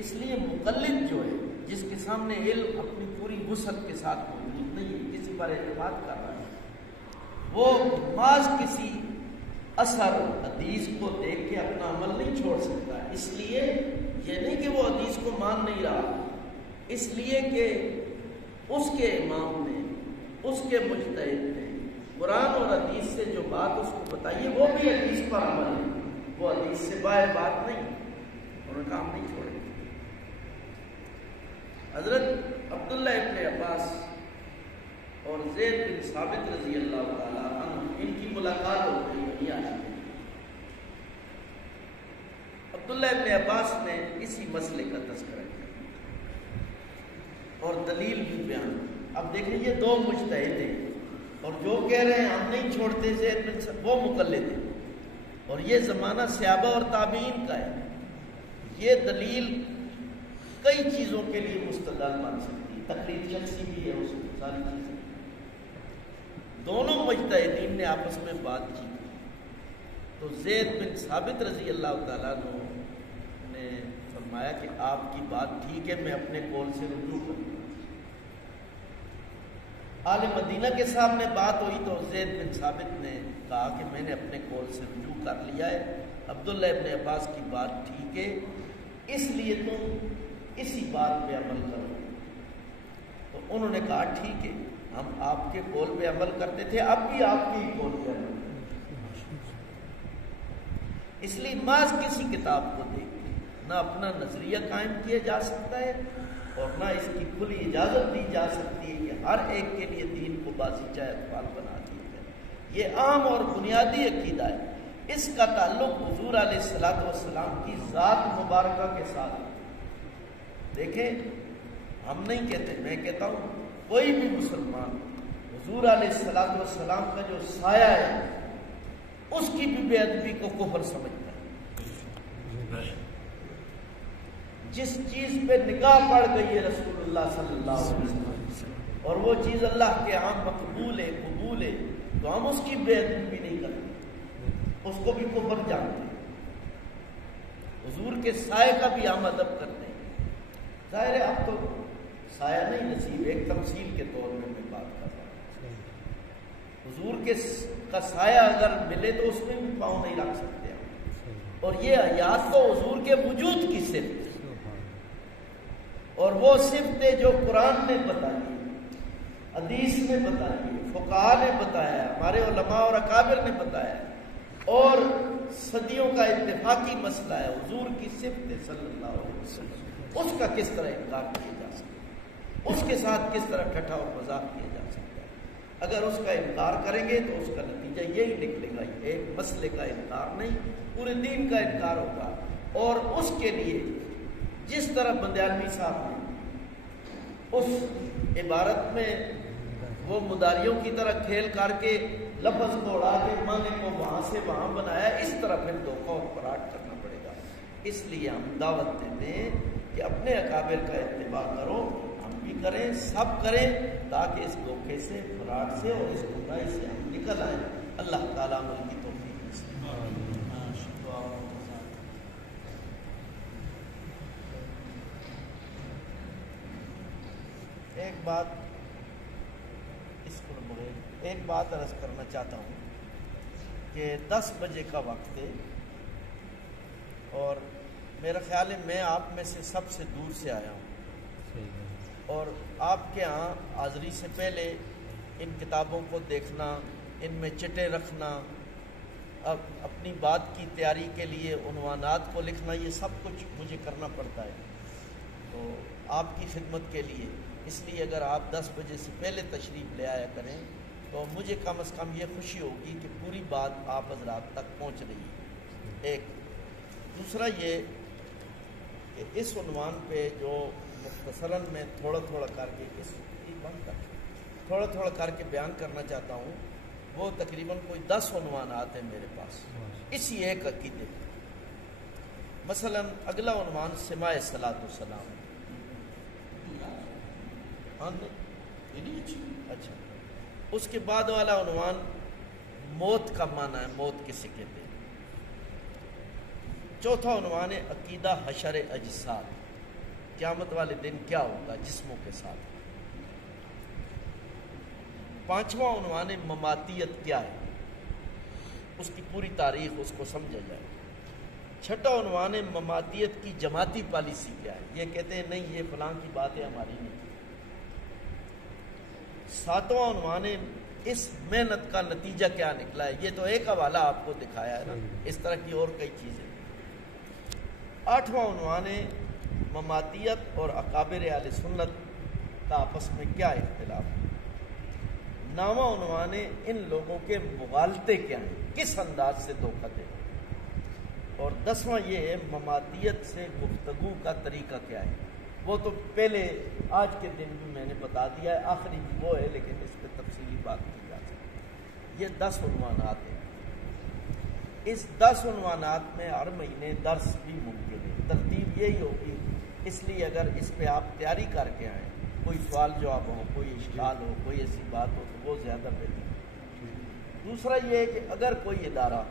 اس لیے مقلد جو ہے، جس کے سامنے علم اپنی پوری وسعت کے ساتھ موجود نہیں ہے، کسی پر اعتماد کر رہا ہے، وہ محض کسی اثر حدیث کو دیکھ کے اپنا عمل نہیں چھوڑ سکتا۔ اس لیے یہ نہیں کہ وہ حدیث کو مان نہیں رہا، اس لیے کہ اس کے امام نے، اس کے مجتہد نے قرآن اور حدیث سے جو بات اس کو بتائی ہے وہ بھی حدیث پر عمل ہے، وہ حدیث سے باہر بات نہیں، انہوں نے کام نہیں چھوڑے۔ حضرت عبداللہ ابن عباس اور زید بن ثابت رضی اللہ تعالیٰ عنہ ان کی ملاقات ہو گئی وہی آج۔ عبداللہ ابن عباس نے اسی مسئلے کا تذکرہ کیا اور دلیل بھی بیان کی۔ اب دیکھیں یہ دو مجتہد ہیں، اور جو کہہ رہے ہیں ہم نہیں چھوڑتے زید بن ثابت، وہ مقلد ہیں، اور یہ زمانہ صحابہ اور تابعین کا ہے۔ یہ دلیل کئی چیزوں کے لیے مستدل بن سکتی ہے، تقلید شخصی بھی ہے، اس میں ساری چیزیں۔ دونوں مجتہدین نے آپس میں بات کی تو زید بن ثابت رضی اللہ تعالیٰ عنہ نے فرمایا کہ آپ کی بات ٹھیک ہے، میں اپنے قول سے رجوع کروں۔ آل مدینہ کے سامنے بات ہوئی تو زید بن ثابت نے کہا کہ میں نے اپنے قول سے رجوع کر لیا ہے، عبداللہ ابن عباس کی بات ٹھیک ہے، اس لیے تم اسی بات پہ عمل کرو۔ تو انہوں نے کہا ٹھیک ہے، ہم آپ کے قول پہ عمل کرتے تھے، اب بھی آپ کے ہی قول پہ عمل کرتے ہیں۔ اس لیے محض کسی کتاب کو دیکھ کے نہ اپنا نظریہ قائم کیا جا سکتا ہے اور نہ اس کی کھلی اجازت دی جا سکتی ہے کہ ہر ایک کے لیے دین کو بازیچہ اقبال بنا دیا جائے۔ یہ عام اور بنیادی عقیدہ ہے، اس کا تعلق حضور علیہ الصلوۃ والسلام کی ذات مبارکہ کے ساتھ ہے۔ دیکھیں ہم نہیں کہتے، میں کہتا ہوں کوئی بھی مسلمان حضور علیہ الصلوۃ والسلام کا جو سایہ ہے اس کی بھی بے ادبی کو کفر سمجھتا ہے۔ جس چیز پہ نگاہ پڑ گئی ہے رسول اللہ صلی اللہ علیہ وسلم اور وہ چیز اللہ کے عام مقبول ہے، قبول ہے، تو ہم اس کی بے ادبی بھی نہیں کرتے، اس کو بھی کفر جانتے ہیں۔ حضور کے سائے کا بھی ہم ادب کرتے ہیں۔ ظاہر ہے اب تو سایہ نہیں نصیب، ایک تمثیل کے طور میں بات کر رہا ہوں۔ حضور کا سایہ اگر ملے تو اس میں بھی پاؤں نہیں رکھ سکتے ہم، اور یہ آیات تو حضور کے وجود کی صفت ہے، اور وہ صفتیں جو قرآن نے بتائی، حدیث نے بتائی، فقہاء نے بتایا، ہمارے علماء اور اکابر نے بتایا، اور صدیوں کا اتفاقی مسئلہ ہے حضور کی صفت صلی اللہ علیہ وسلم، اس کا کس طرح انکار کیا جا سکتا ہے، اس کے ساتھ کس طرح ٹھٹھا اور مذاق کیا جا سکتا ہے۔ اگر اس کا انکار کریں گے تو اس کا نتیجہ یہی نکلے گا، ایک مسئلے کا انکار نہیں، پورے دین کا انکار ہوگا۔ اور اس کے لیے جس طرح بندیالوی صاحب نے اس عبارت میں وہ مداریوں کی طرح کھیل کر کے لفظ کو اڑا کے معنی کو وہاں سے وہاں بنایا، اس طرح پھر دھوکہ اور فراڈ کرنا پڑے گا۔ اس لیے ہم دعوت دیتے ہیں کہ اپنے اکابر کا اتباع کرو، ہم بھی کریں، سب کریں، تاکہ اس دھوکے سے، فراڈ سے اور اس گمراہی سے ہم نکل آئیں۔ اللہ تعالیٰ عمل کی توفیق نصیب فرمائے۔ ایک بات عرض کرنا چاہتا ہوں کہ 10 بجے کا وقت ہے، اور میرا خیال ہے میں آپ میں سے سب سے دور سے آیا ہوں، اور آپ کے ہاں حاضری سے پہلے ان کتابوں کو دیکھنا، ان میں چٹے رکھنا، اب اپنی بات کی تیاری کے لیے عنوانات کو لکھنا، یہ سب کچھ مجھے کرنا پڑتا ہے تو آپ کی خدمت کے لیے۔ اس لیے اگر آپ 10 بجے سے پہلے تشریف لے آیا کریں تو مجھے کم از کم یہ خوشی ہوگی کہ پوری بات آپ حضرات تک پہنچ رہی ہے۔ ایک دوسرا یہ کہ اس عنوان پہ جو مختصراً میں تھوڑا تھوڑا کر کے تھوڑا تھوڑا کر کے بیان کرنا چاہتا ہوں، وہ تقریباً کوئی 10 عنوانات ہیں میرے پاس اسی ایک عقیدے۔ مثلاً اگلا عنوان سماع صلاۃ والسلام، اچھا، اس کے بعد والا عنوان موت کا معنی ہے، موت کسے کہتے ہیں۔ چوتھا عنوان ہے عقیدہ حشر اجساد، قیامت والے دن کیا ہوگا جسموں کے ساتھ۔ پانچواں عنوان ہے مماتیت کیا ہے، اس کی پوری تاریخ اس کو سمجھا جائے۔ چھٹا عنوان ہے مماتیت کی جماعتی پالیسی کیا ہے، یہ کہتے ہیں نہیں یہ فلاں کی بات ہے ہماری نہیں۔ ساتواں عنوان ہے اس محنت کا نتیجہ کیا نکلا ہے، یہ تو ایک حوالہ آپ کو دکھایا ہے نا، اس طرح کی اور کئی چیزیں۔ آٹھواں عنوان ہے مماتیت اور اکابر اہل سنت کا آپس میں کیا اختلاف ہے۔ نواں عنوان ہے ان لوگوں کے مغالطے کیا ہیں، کس انداز سے دھوکہ دے۔ اور 10واں یہ ہے مماتیت سے گفتگو کا طریقہ کیا ہے، وہ تو پہلے آج کے دن بھی میں نے بتا دیا ہے، آخری بھی وہ ہے، لیکن اس پہ تفصیلی بات کی جا سکتی ہے۔ یہ 10 عنوانات ہیں۔ اس 10 عنوانات میں ہر مہینے درس بھی ممکن ہے، ترتیب یہی ہوگی، اس لیے اگر اس پہ آپ تیاری کر کے آئیں، کوئی سوال جواب ہو، کوئی اشکال ہو، کوئی ایسی بات ہو تو وہ زیادہ بہتر ہے۔ دوسرا یہ ہے کہ اگر کوئی ادارہ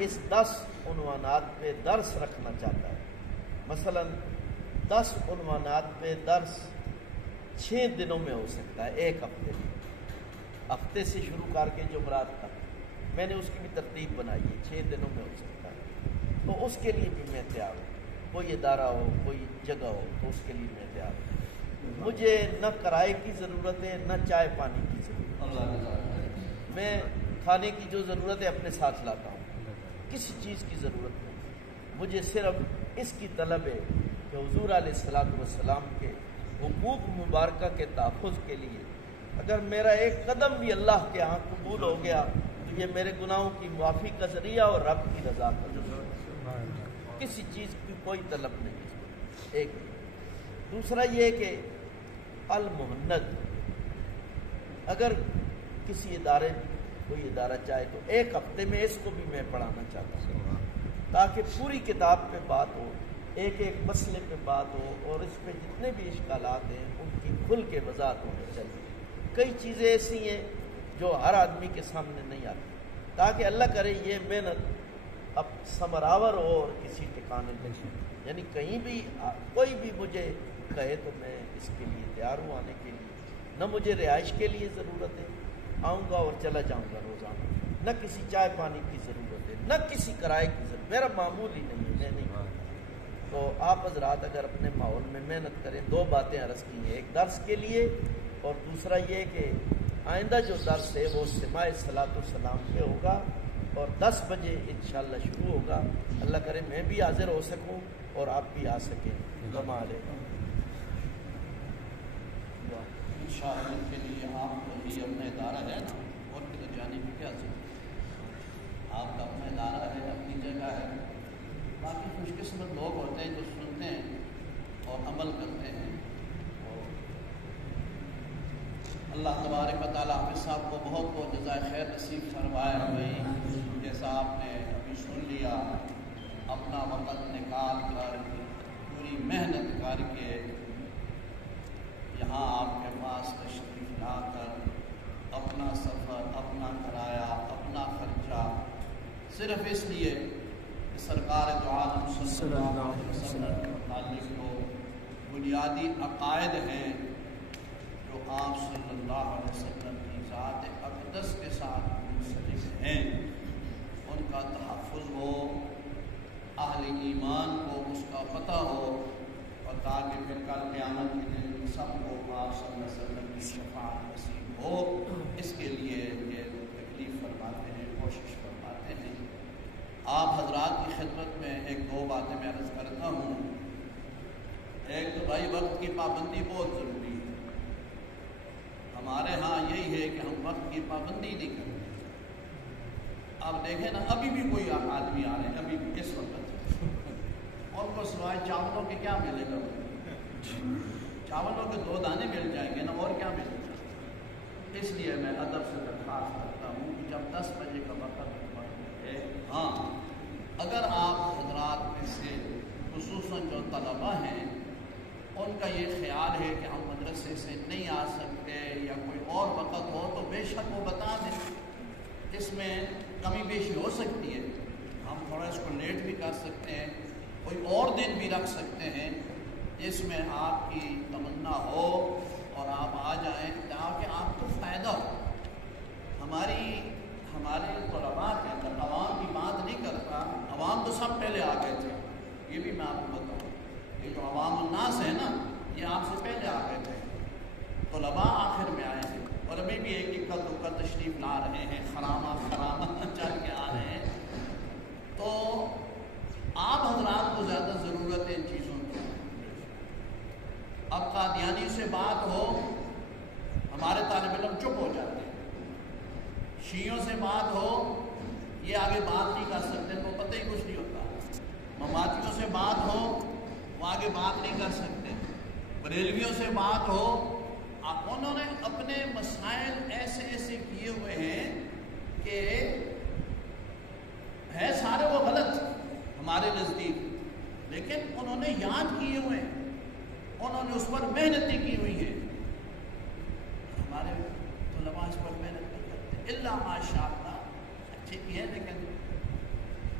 اس 10 عنوانات پہ درس رکھنا چاہتا ہے، مثلا 10 عنوانات پہ درس 6 دنوں میں ہو سکتا ہے، ایک ہفتے میں، ہفتے سے شروع کر کے جمعرات تک، میں نے اس کی بھی ترتیب بنائی ہے، 6 دنوں میں ہو سکتا ہے، تو اس کے لیے بھی میں تیار ہوں۔ کوئی ادارہ ہو، کوئی جگہ ہو تو اس کے لیے میں تیار ہوں۔ مجھے نہ کرائے کی ضرورت ہے، نہ چائے پانی کی ضرورت ہے، میں کھانے کی جو ضرورت ہے اپنے ساتھ لاتا ہوں، کسی چیز کی ضرورت نہیں، مجھے صرف اس کی طلب ہے کہ حضور علیہ الصلوۃ والسلام کے حقوق مبارکہ کے تحفظ کے لیے اگر میرا ایک قدم بھی اللہ کے ہاں قبول ہو گیا تو یہ میرے گناہوں کی معافی کا ذریعہ اور رب کی رضا کا ذریعہ، کسی چیز کی کوئی طلب نہیں۔ ایک دوسرا یہ کہ المہند، اگر کسی ادارے کوئی ادارہ چاہے تو ایک ہفتے میں اس کو بھی میں پڑھانا چاہتا ہوں، تاکہ پوری کتاب پہ بات ہو، ایک ایک مسئلے پہ بات ہو، اور اس پہ جتنے بھی اشکالات ہیں ان کی کھل کے وضاحت ہونی چاہیے۔ کئی چیزیں ایسی ہیں جو ہر آدمی کے سامنے نہیں آتی، تاکہ اللہ کرے یہ محنت اب ثمرآور ہو اور کسی ٹھکانے پہ، یعنی کہیں بھی کوئی بھی مجھے کہے تو میں اس کے لیے تیار ہوں آنے کے لیے، نہ مجھے رہائش کے لیے ضرورت ہے، آؤں گا اور چلا جاؤں گا روزانہ، نہ کسی چائے پانی کی ضرورت ہے، نہ کسی کرائے کی ضرورت، میرا معمول ہی نہیں ہے، میں نہیں۔ تو آپ حضرات اگر اپنے ماحول میں محنت کریں، 2 باتیں عرض کی ہیں، ایک درس کے لیے اور دوسرا یہ کہ آئندہ جو درس ہے وہ سماع صلاۃ والسلام پہ ہوگا اور 10 بجے انشاءاللہ شروع ہوگا۔ اللہ کرے میں بھی حاضر ہو سکوں اور آپ بھی آ سکیں۔ کمال ہے انشاءاللہ کے لیے آپ کو یہ اپنا ادارہ ہے نا، اور کدھر جانے کی کیا ضرورت، آپ کا اپنا ادارہ ہے، اپنی جگہ ہے۔ باقی خوش قسمت لوگ ہوتے ہیں جو سنتے ہیں اور عمل کرتے ہیں، اور اللہ تبارک و تعالیٰ حافظ صاحب کو بہت بہت جزائے خیر نصیب فرمائے۔ بھائی جیسا آپ نے ابھی سن لیا، اپنا وقت نکال کر پوری محنت کر کے یہاں آپ کے پاس تشریف لا کر اپنا سفر، اپنا کرایہ، اپنا خرچہ، صرف اس لیے کہ سرکار دو عالم صلی اللہ علیہ وسلم کے متعلق جو بنیادی عقائد ہیں جو آپ صلی اللہ علیہ وسلم کی ذات اقدس کے ساتھ منسلک ہیں، ان کا تحفظ ہو، اہل ایمان کو اس کا پتہ ہو، اور تاکہ پھر کل قیامت کے دن سب کو آپ صلی اللہ علیہ وسلم کی شفاعت نصیب ہو، اس کے لیے یہ تکلیف فرماتے ہیں، کوشش فرماتے ہیں۔ آپ حضرات کی خدمت میں 1-2 باتیں میں عرض کرتا ہوں۔ ایک تو بھائی وقت کی پابندی بہت ضروری ہے۔ ہمارے ہاں یہی ہے کہ ہم وقت کی پابندی نہیں کرتے۔ آپ دیکھیں نا، ابھی بھی کوئی آدمی آ رہے ہیں، ابھی بھی اس وقت ان کو سوائے چاولوں کے کیا ملے گا؟ چاولوں کے 2 دانے مل جائیں گے نا، اور کیا ملے گا؟ اس لیے میں ادب سے درخواست کرتا ہوں کہ جب 10 بجے کا وقت ہے، ہاں اگر آپ حضرات میں سے خصوصاً جو طلباء ہیں ان کا یہ خیال ہے کہ ہم مدرسے سے نہیں آ سکتے یا کوئی اور وقت ہو تو بے شک وہ بتا دیں، اس میں کمی بیشی ہو سکتی ہے، ہم تھوڑا اس کو لیٹ بھی کر سکتے ہیں، کوئی اور دن بھی رکھ سکتے ہیں جس میں آپ کی تمنا ہو اور آپ آ جائیں تاکہ آپ کو فائدہ ہو۔ ہمارے طلباء کے اندر عوام کی بات نہیں کرتا، عوام تو سب پہلے آ گئے تھے، یہ بھی میں آپ کو بتاؤں، یہ جو عوام الناس ہے نا، یہ آپ سے پہلے آ گئے تھے، طلباء آخر میں آئے ہیں، اور ابھی بھی ایک اکا دکا تشریف لا رہے ہیں، خرامہ چل کے آ رہے ہیں۔ تو آپ حضرات کو زیادہ ضرورت ہے ان چیزوں کی۔ اب قادیانی سے بات ہو، ہمارے طالب علم چپ ہو جاتے ہیں، شیعوں سے بات ہو، یہ آگے بات نہیں کر سکتے، تو پتہ ہی کچھ نہیں ہوتا، مماتیوں سے بات ہو، وہ آگے بات نہیں کر سکتے. بریلویوں سے بات ہو، انہوں نے اپنے مسائل ایسے ایسے کیے ہوئے ہیں کہ ہے سارے وہ غلط ہمارے نزدیک، لیکن انہوں نے یاد کیے ہوئے ہیں، انہوں نے اس پر محنتی کی ہوئی ہے. ہمارے علماء اس پر محنت نہیں کرتے الا ماشاء اللہ، اچھے بھی ہے. لیکن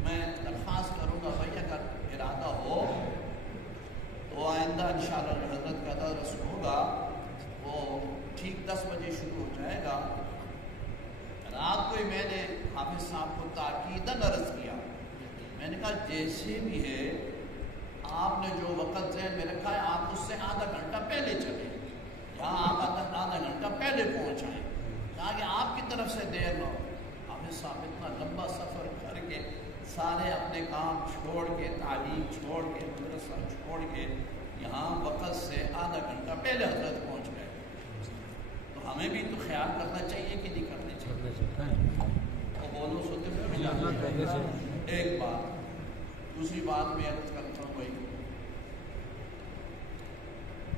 میں درخواست کروں گا بھائی اگر ارادہ ہو تو آئندہ انشاءاللہ جو حضرت کا درس ہوگا وہ ٹھیک 10 بجے شروع ہو جائے گا. رات کو ہی میں نے حافظ صاحب کو تاکیداً عرض کیا، میں نے کہا جیسے بھی ہے آپ نے جو وقت ذہن میں رکھا ہے آپ اس سے آدھا گھنٹہ پہلے چلیں، یہاں آپ آدھا گھنٹہ پہلے پہنچائیں تاکہ آپ کی طرف سے دیر نہ ہو. حافظ صاحب اتنا لمبا سفر کر کے سارے اپنے کام چھوڑ کے، تعلیم چھوڑ کے، مدرسہ چھوڑ کے یہاں وقت سے آدھا گھنٹہ پہلے حضرت پہنچ گئے. تو ہمیں بھی تو خیال کرنا چاہیے کہ نہیں کرنا چاہیے؟ تو بولو سنتے ایک بات. دوسری بات میں عرض کرتا ہوں بھائی،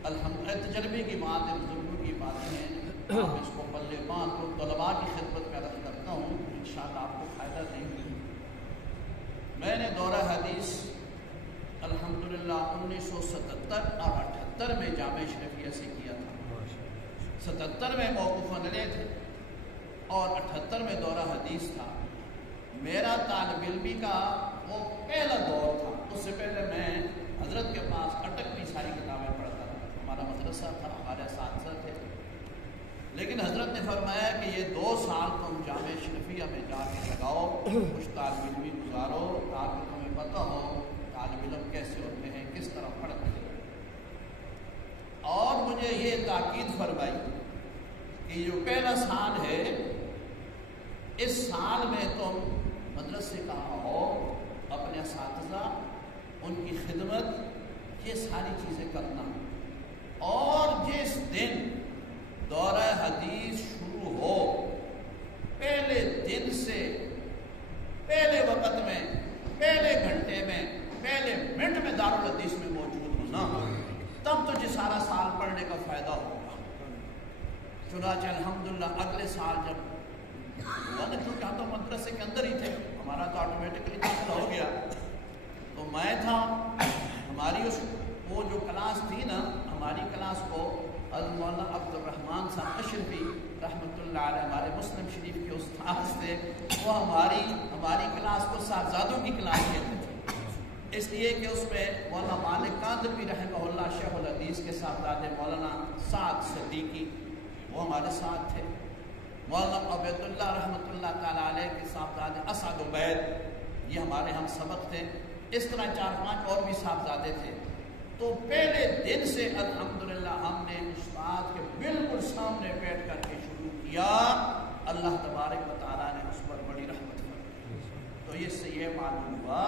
الحمدللہ تجربے کی بات ہے، بزرگوں کی باتیں ہیں، آپ اس کو پلے باندھ کو طلباء کی خدمت میں عرض کرتا ہوں، انشاءاللہ آپ کو فائدہ دیں گی. میں نے دورہ حدیث الحمدللہ 1977 اور 78 میں جامع اشرفیہ سے کیا تھا. 77 میں موقوف نلے تھے اور 78 میں دورہ حدیث تھا. میرا طالب علمی کا وہ پہلا دور تھا. اس سے پہلے میں حضرت کے پاس اٹک بھی ساری کتابیں پڑھتا تھا. ہمارا مدرسہ تھا، ہمارے اساتذہ تھے، لیکن حضرت نے فرمایا کہ یہ 2 سال تم جامع اشرفیہ میں جا کے لگاؤ، کچھ طالب علمی گزارو تاکہ تمہیں پتہ ہو طالب علم کیسے ہوتے ہیں، کس طرح پڑھتے ہیں. اور مجھے یہ تاکید فرمائی کہ جو پہلا سال ہے اس سال میں تم مدرسے کا ماحول، اپنے اساتذہ، ان کی خدمت، یہ ساری چیزیں کرنا. اور جس دن دورہ حدیث شروع ہو پہلے دن سے، پہلے وقت میں، پہلے گھنٹے میں، پہلے منٹ میں دارالحدیث میں موجود ہونا، تب تجھے سارا سال پڑھنے کا فائدہ ہوگا. چنانچہ الحمدللہ اگلے سال جب ہوا نا، کیونکہ ہم تو مدرسے کے اندر ہی تھے، ہمارا تو آٹومیٹکلی داخلہ ہو گیا. تو میں تھا، ہماری اس وہ جو کلاس تھی نا، ہماری کلاس کو مولانا عبد الرحمن صاحب اشرفی رحمۃ اللہ علیہ ہمارے مسلم شریف کے استاد تھے، وہ ہماری کلاس کو صاحبزادوں کی کلاس کہتے تھے، اس لیے کہ اس میں مولانا مالک قادری رحمہ اللہ شیخ الحدیث کے صاحبزادے مولانا سعد صدیقی وہ ہمارے ساتھ تھے، مولانا عبید اللہ رحمۃ اللہ تعالیٰ علیہ کے صاحبزادے اسعد عبید یہ ہمارے ہم سبق تھے. اس طرح 4-5 اور بھی صاحبزادے تھے. تو پہلے دن سے الحمدللہ ہم نے استاد کے بالکل سامنے بیٹھ کر کے شروع کیا. اللہ تبارک و تعالیٰ نے اس پر بڑی رحمت کی. تو اس سے یہ معلوم ہوا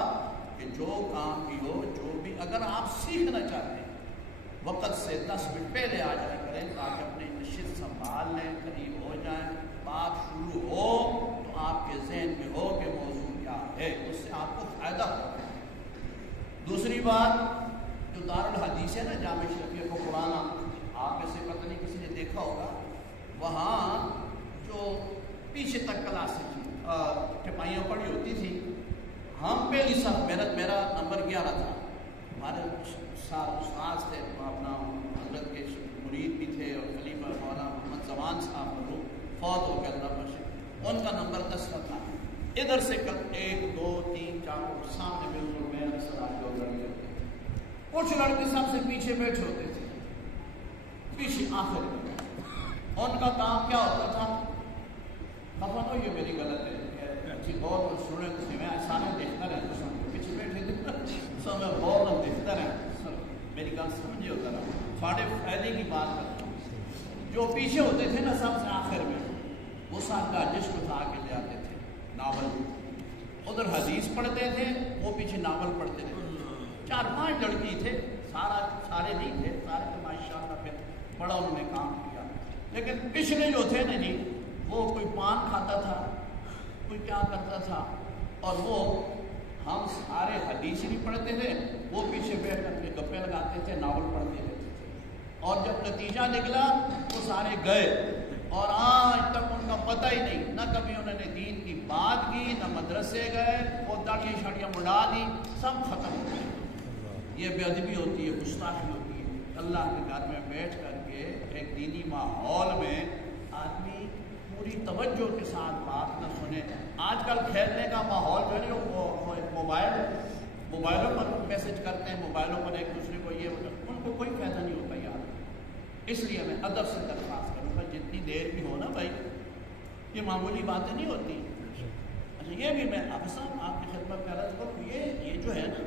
کہ جو کام بھی ہو، جو بھی اگر آپ سیکھنا چاہتے ہیں وقت سے 10 منٹ پہلے آ جائیں کریں تاکہ اپنی نشست سنبھال لیں، قریب ہو جائیں، بات شروع ہو تو آپ کے ذہن میں ہو کہ موضوع کیا ہے، اس سے آپ کو فائدہ ہوگا. دوسری بات جو دارالحدیث ہے نا جامع اشرفیہ کو پرانا، آپ میں سے پتہ نہیں کسی نے دیکھا ہوگا، وہاں جو پیچھے تک کلاسیں تھیں، ٹپائیاں پڑی ہوتی تھی. ہم پہلی صف میرا نمبر 11 تھا. ہمارے ساتھ استاد تھے، اپنا حضرت کے مرید بھی تھے اور خلیفہ مولانا محمد زمان صاحب فوت ہو گئے اللہ بخش، ان کا نمبر 10 کا تھا. ادھر سے 1 2 3 4 سامنے بالکل میں سلام جو لڑکے ہوتے تھے، کچھ لڑکے سب سے پیچھے بیٹھے ہوتے تھے، پیچھے آخر میں. ان کا کام کیا ہوتا تھا، خفا تو یہ میری غلط ہے اچھی بہت اسٹوڈنٹ تھے، میں سامنے دیکھتا رہتا سب پیچھے بیٹھے تھے، سب میں بہت دیکھتا رہتا، میری گل سمجھے ہوتا رہا. ساڑھے فائدے کی بات کرتا ہوں، جو پیچھے ہوتے تھے نا سب سے آخر میں، وہ ساتھ کا جسم اٹھا کے لے آتے تھے ناول. ادھر حدیث پڑھتے تھے، وہ پیچھے ناول پڑھتے تھے. 4-5 لڑکی تھے، سارے نہیں تھے، سارے تو ماشاء اللہ پھر بڑا انہوں نے کام کیا. لیکن پچھلے جو تھے نا جی، وہ کوئی پان کھاتا تھا، کوئی کیا کرتا تھا، اور وہ ہم سارے حدیث نہیں پڑھتے تھے، وہ پیچھے بیٹھ کر کے گپے لگاتے تھے، ناول پڑھتے رہتے تھے، اور جب نتیجہ نکلا وہ سارے گئے اور آج تک ان کا پتہ ہی نہیں، نہ کبھی انہوں نے دین کی بات کی، نہ مدرسے گئے، وہ داڑیاں شاڑیاں مڑا دی، سب ختم ہو گئے۔ یہ بے ادبی ہوتی ہے، گستاخی ہوتی ہے۔ اللہ کے گھر میں بیٹھ کر کے ایک دینی ماحول میں آدمی پوری توجہ کے ساتھ بات نہ سنے۔ آج کل کھیلنے کا ماحول جو ہے موبائلوں پر میسج کرتے ہیں، موبائلوں پر ایک دوسرے کو یہ ان کو کوئی فائدہ نہیں ہوتا یار۔ اس لیے میں ادب سے درخواست کروں گا جتنی دیر بھی ہو نا بھائی، یہ معمولی باتیں نہیں ہوتی۔ اچھا یہ بھی میں آپ صاحب آپ کی خدمت میں عرض کروں، یہ جو ہے نا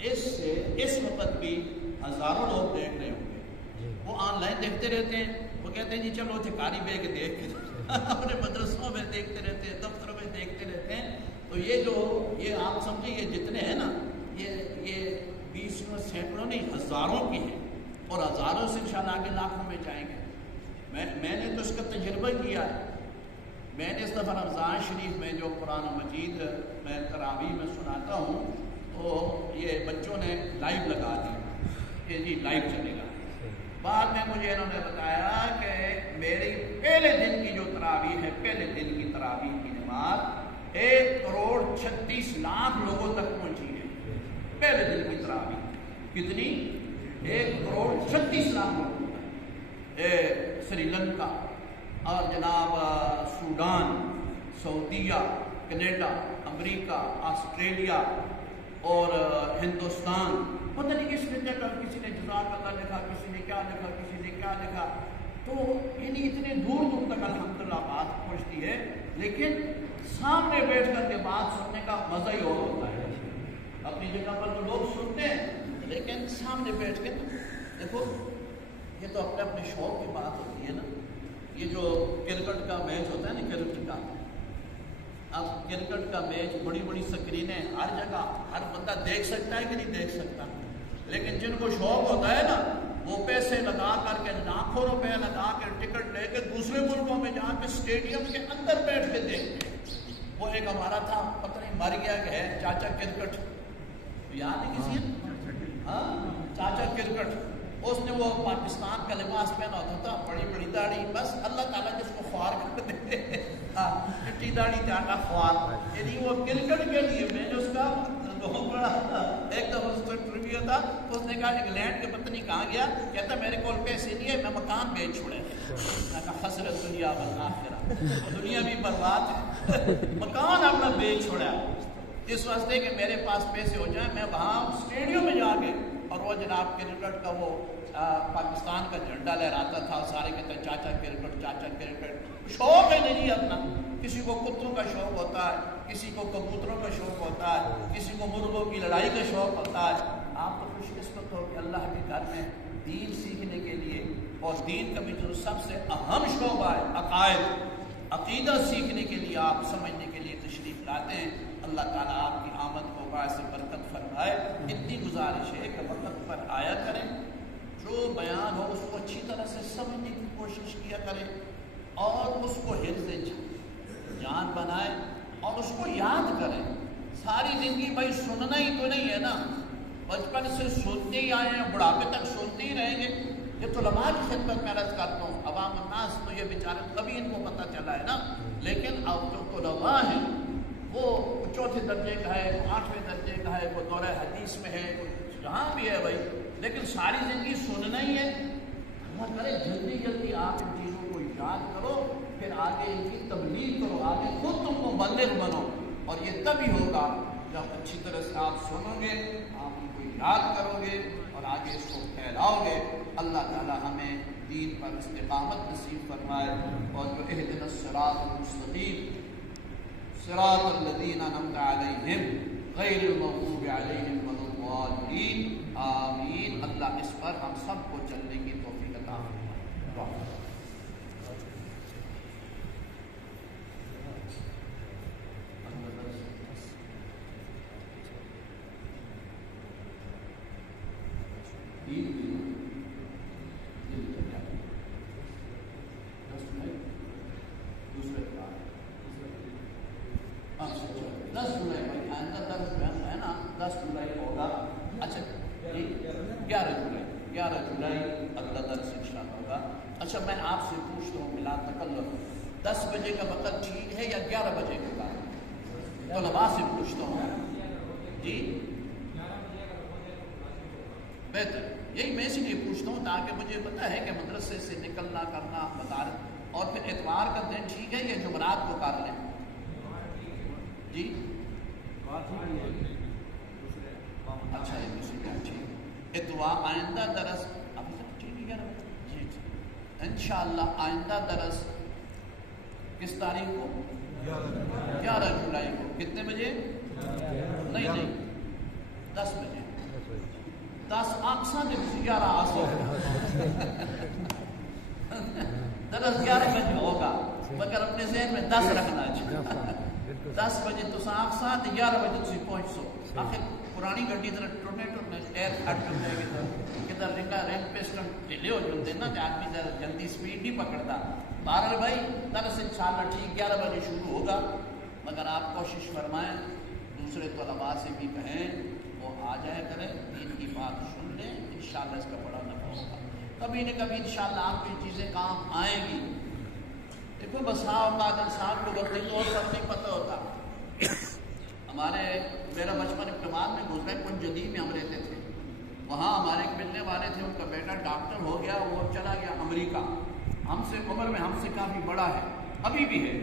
اس وقت بھی ہزاروں لوگ دیکھ رہے ہوں گے، وہ آن لائن دیکھتے رہتے ہیں، وہ کہتے ہیں جی چلو چکاری بے کے دیکھ کے اپنے مدرسوں میں دیکھتے رہتے ہیں، دفتروں میں دیکھتے رہتے ہیں۔ تو یہ آپ سمجھیں یہ جتنے ہیں نا، یہ 20 سینکڑوں نہیں ہزاروں کی ہیں، اور ہزاروں سے انشاءاللہ آگے لاکھوں میں جائیں گے۔ میں نے تو اس کا تجربہ کیا ہے۔ میں نے اس دفعہ رمضان شریف میں جو قرآن مجید میں تراویح میں سناتا ہوں، تو یہ بچوں نے لائیو لگا دی کہ جی لائیو چلے گا۔ بعد میں مجھے انہوں نے بتایا کہ میری پہلے دن کی جو تراویح ہے، پہلے دن کی تراویح کی نماز 1,36,00,000 لوگوں تک پہنچی ہے۔ پہلے دن کی تراویح کتنی؟ 1,36,00,000 لوگوں تک۔ سری لنکا اور جناب سوڈان، سعودیہ، کینیڈا، امریکہ، آسٹریلیا اور ہندوستان، پتہ نہیں کس نے جگہ، کسی نے جزاک اللہ لکھا، کسی نے کیا لکھا، کسی نے کیا لکھا۔ تو یعنی اتنے دور دور تک الحمدللہ بات پہنچتی ہے، لیکن سامنے بیٹھ کر کے بات سننے کا مزہ ہی اور ہوتا ہے۔ اپنی جگہ پر تو لوگ سنتے ہیں، لیکن سامنے بیٹھ کے دیکھو، یہ تو اپنے اپنے شوق کی بات ہوتی ہے نا۔ یہ جو کرکٹ کا میچ ہوتا ہے نا، کرکٹ کا، اب کرکٹ کا میچ بڑی بڑی سکرینیں ہر جگہ، ہر بندہ دیکھ سکتا ہے کہ نہیں دیکھ سکتا، لیکن جن کو شوق ہوتا ہے نا، وہ پیسے لگا کر کے، لاکھوں روپے لگا کے ٹکٹ لے کے دوسرے ملکوں میں جا کے اسٹیڈیم کے اندر بیٹھ کے دیکھتے ہیں۔ وہ ایک ہمارا تھا، پتہ نہیں مر گیا کہ ہے، چاچا کرکٹ، یاد ہے کسی نے؟ ہاں چاچا کرکٹ، اس نے وہ پاکستان کا لباس پہنا ہوتا تھا، بڑی بڑی داڑھی، بس اللہ تعالیٰ جس کو خوار کر دے، چٹی داڑھی چاٹا خوار، یعنی وہ کرکٹ کے لیے میں نے اس کا بہت بڑا ایک دفعہ اس کا انٹرویو تھا، تو اس نے کہا انگلینڈ کے پتہ نہیں کہاں گیا، کہتا میرے کو پیسے نہیں ہے، میں مکان بیچ چھوڑے۔ میں کہا خسرت دنیا والآخرہ، دنیا بھی برباد ہے، مکان اپنا بیچ چھوڑا اس واسطے کہ میرے پاس پیسے ہو جائیں، میں وہاں اسٹیڈیم میں جا کے، اور وہ جناب کرکٹ کا وہ پاکستان کا جھنڈا لہراتا تھا، سارے کہتے ہیں چاچا کرکٹ، چاچا کرکٹ۔ شوق ہے نہیں اپنا، کسی کو کتوں کا شوق ہوتا ہے، کسی کو کبوتروں کا شوق ہوتا ہے، کسی کو مرغوں کی لڑائی کا شوق ہوتا ہے۔ آپ تو خوش قسمت ہو کہ اللہ کے گھر میں دین سیکھنے کے لیے، اور دین کا بھی جو سب سے اہم شعبہ ہے عقائد، عقیدہ سیکھنے کے لیے، آپ سمجھنے کے لیے تشریف لاتے ہیں۔ اللہ تعالیٰ آپ کی آمد کو باعث برکت فرمائے۔ اتنی گزارش ہے کہ وقت پر آیا کریں، جو بیان ہو اس کو اچھی طرح سے سمجھنے کی کوشش کیا کریں، اور اس کو حفظ جان بنائیں اور اس کو یاد کریں۔ ساری زندگی بھائی سننا ہی تو نہیں ہے نا، بچپن سے سنتے ہی آئے ہیں، بڑھاپے تک سنتے ہی رہیں گے۔ یہ تو علماء کی خدمت میں عرض کرتا ہوں، عوام الناس تو یہ بیچارے کبھی ان کو پتہ چلا ہے نا، لیکن اب جو علماء ہیں وہ چوتھے درجے کا ہے، وہ 8ویں درجے کا ہے، وہ دورہ حدیث میں ہے، جہاں بھی ہے بھائی، لیکن ساری زندگی سننا ہی ہے۔ اللہ کرے جلدی جلدی آپ ان چیزوں کو یاد کرو، پھر آگے ان کی تبلیغ کرو، آگے خود تم کو مبلغ بنو، اور یہ تبھی ہوگا جب اچھی طرح سے آپ سنو گے، آپ ان کو یاد کرو گے اور آگے اس کو پھیلاؤ گے۔ اللہ تعالی ہمیں دین پر استقامت نصیب فرمائے، اور جو اہدنا الصراط المستقیم صراط الذین انعمت علیہم غیر المغضوب علیہم ولا الضالین، آمین۔ اللہ اس پر ہم سب کو چلنے کی توفیق عطا فرمائے۔ دوسرے 10 منٹ اگلا درس انشاءاللہ ہوگا۔ اچھا میں آپ سے پوچھتا ہوں بلا تکلف، 10 بجے کا وقت ٹھیک ہے یا 11 بجے کا؟ طلباء سے پوچھتا ہوں جی بہتر، یہی میں اسی لیے پوچھتا ہوں تاکہ مجھے پتہ ہے کہ مدرسے سے نکلنا کرنا بتا رہے۔ اور پھر اتوار کا دن ٹھیک ہے یا جمعرات کو کر لیں؟ جی اچھا یہ دوسری بات ٹھیک۔ اتوار آئندہ درس ابھی تک ٹھیک ہے جی انشاءاللہ آئندہ درس کس تاریخ کو؟ 11 جولائی کو۔ کتنے بجے؟ نہیں 10 بجے، 10 آقسا کے 11 آسو درس 11 بجے ہوگا، مگر اپنے ذہن میں 10 رکھنا چاہیے۔ 10 بجے تو آقسا 11 بجے تھی پہنچ سو۔ آخر پرانی گڈی طرح ٹورنیٹو میں ایئر ہٹ جو ہے کدھر رنگا رینگ پیسٹن ڈھیلے ہو جاتے ہیں نا کہ آدمی ذرا جلدی سپیڈ نہیں پکڑتا۔ بہرحال بھائی درس انشاءاللہ ٹھیک 11 بجے شروع ہوگا، مگر آپ کوشش فرمائیں دوسرے طلباء سے بھی کہیں وہ آ جائے کریں، دین کی بات سن لیں، انشاءاللہ اس کا بڑا نفع ہوگا۔ کبھی نہ کبھی انشاءاللہ آپ کی چیزیں کام آئیں گی۔ دیکھو بسا اوقات انسان کو وقتی طور پر نہیں پتہ ہوتا۔ ہمارے میرا بچپن اقتدار میں گزرا کن جدید میں ہم رہتے تھے، وہاں ہمارے ملنے والے تھے، ان کا بیٹا ڈاکٹر ہو گیا، وہ چلا گیا امریکہ، ہم سے عمر میں ہم سے کافی بڑا ہے، ابھی بھی ہے۔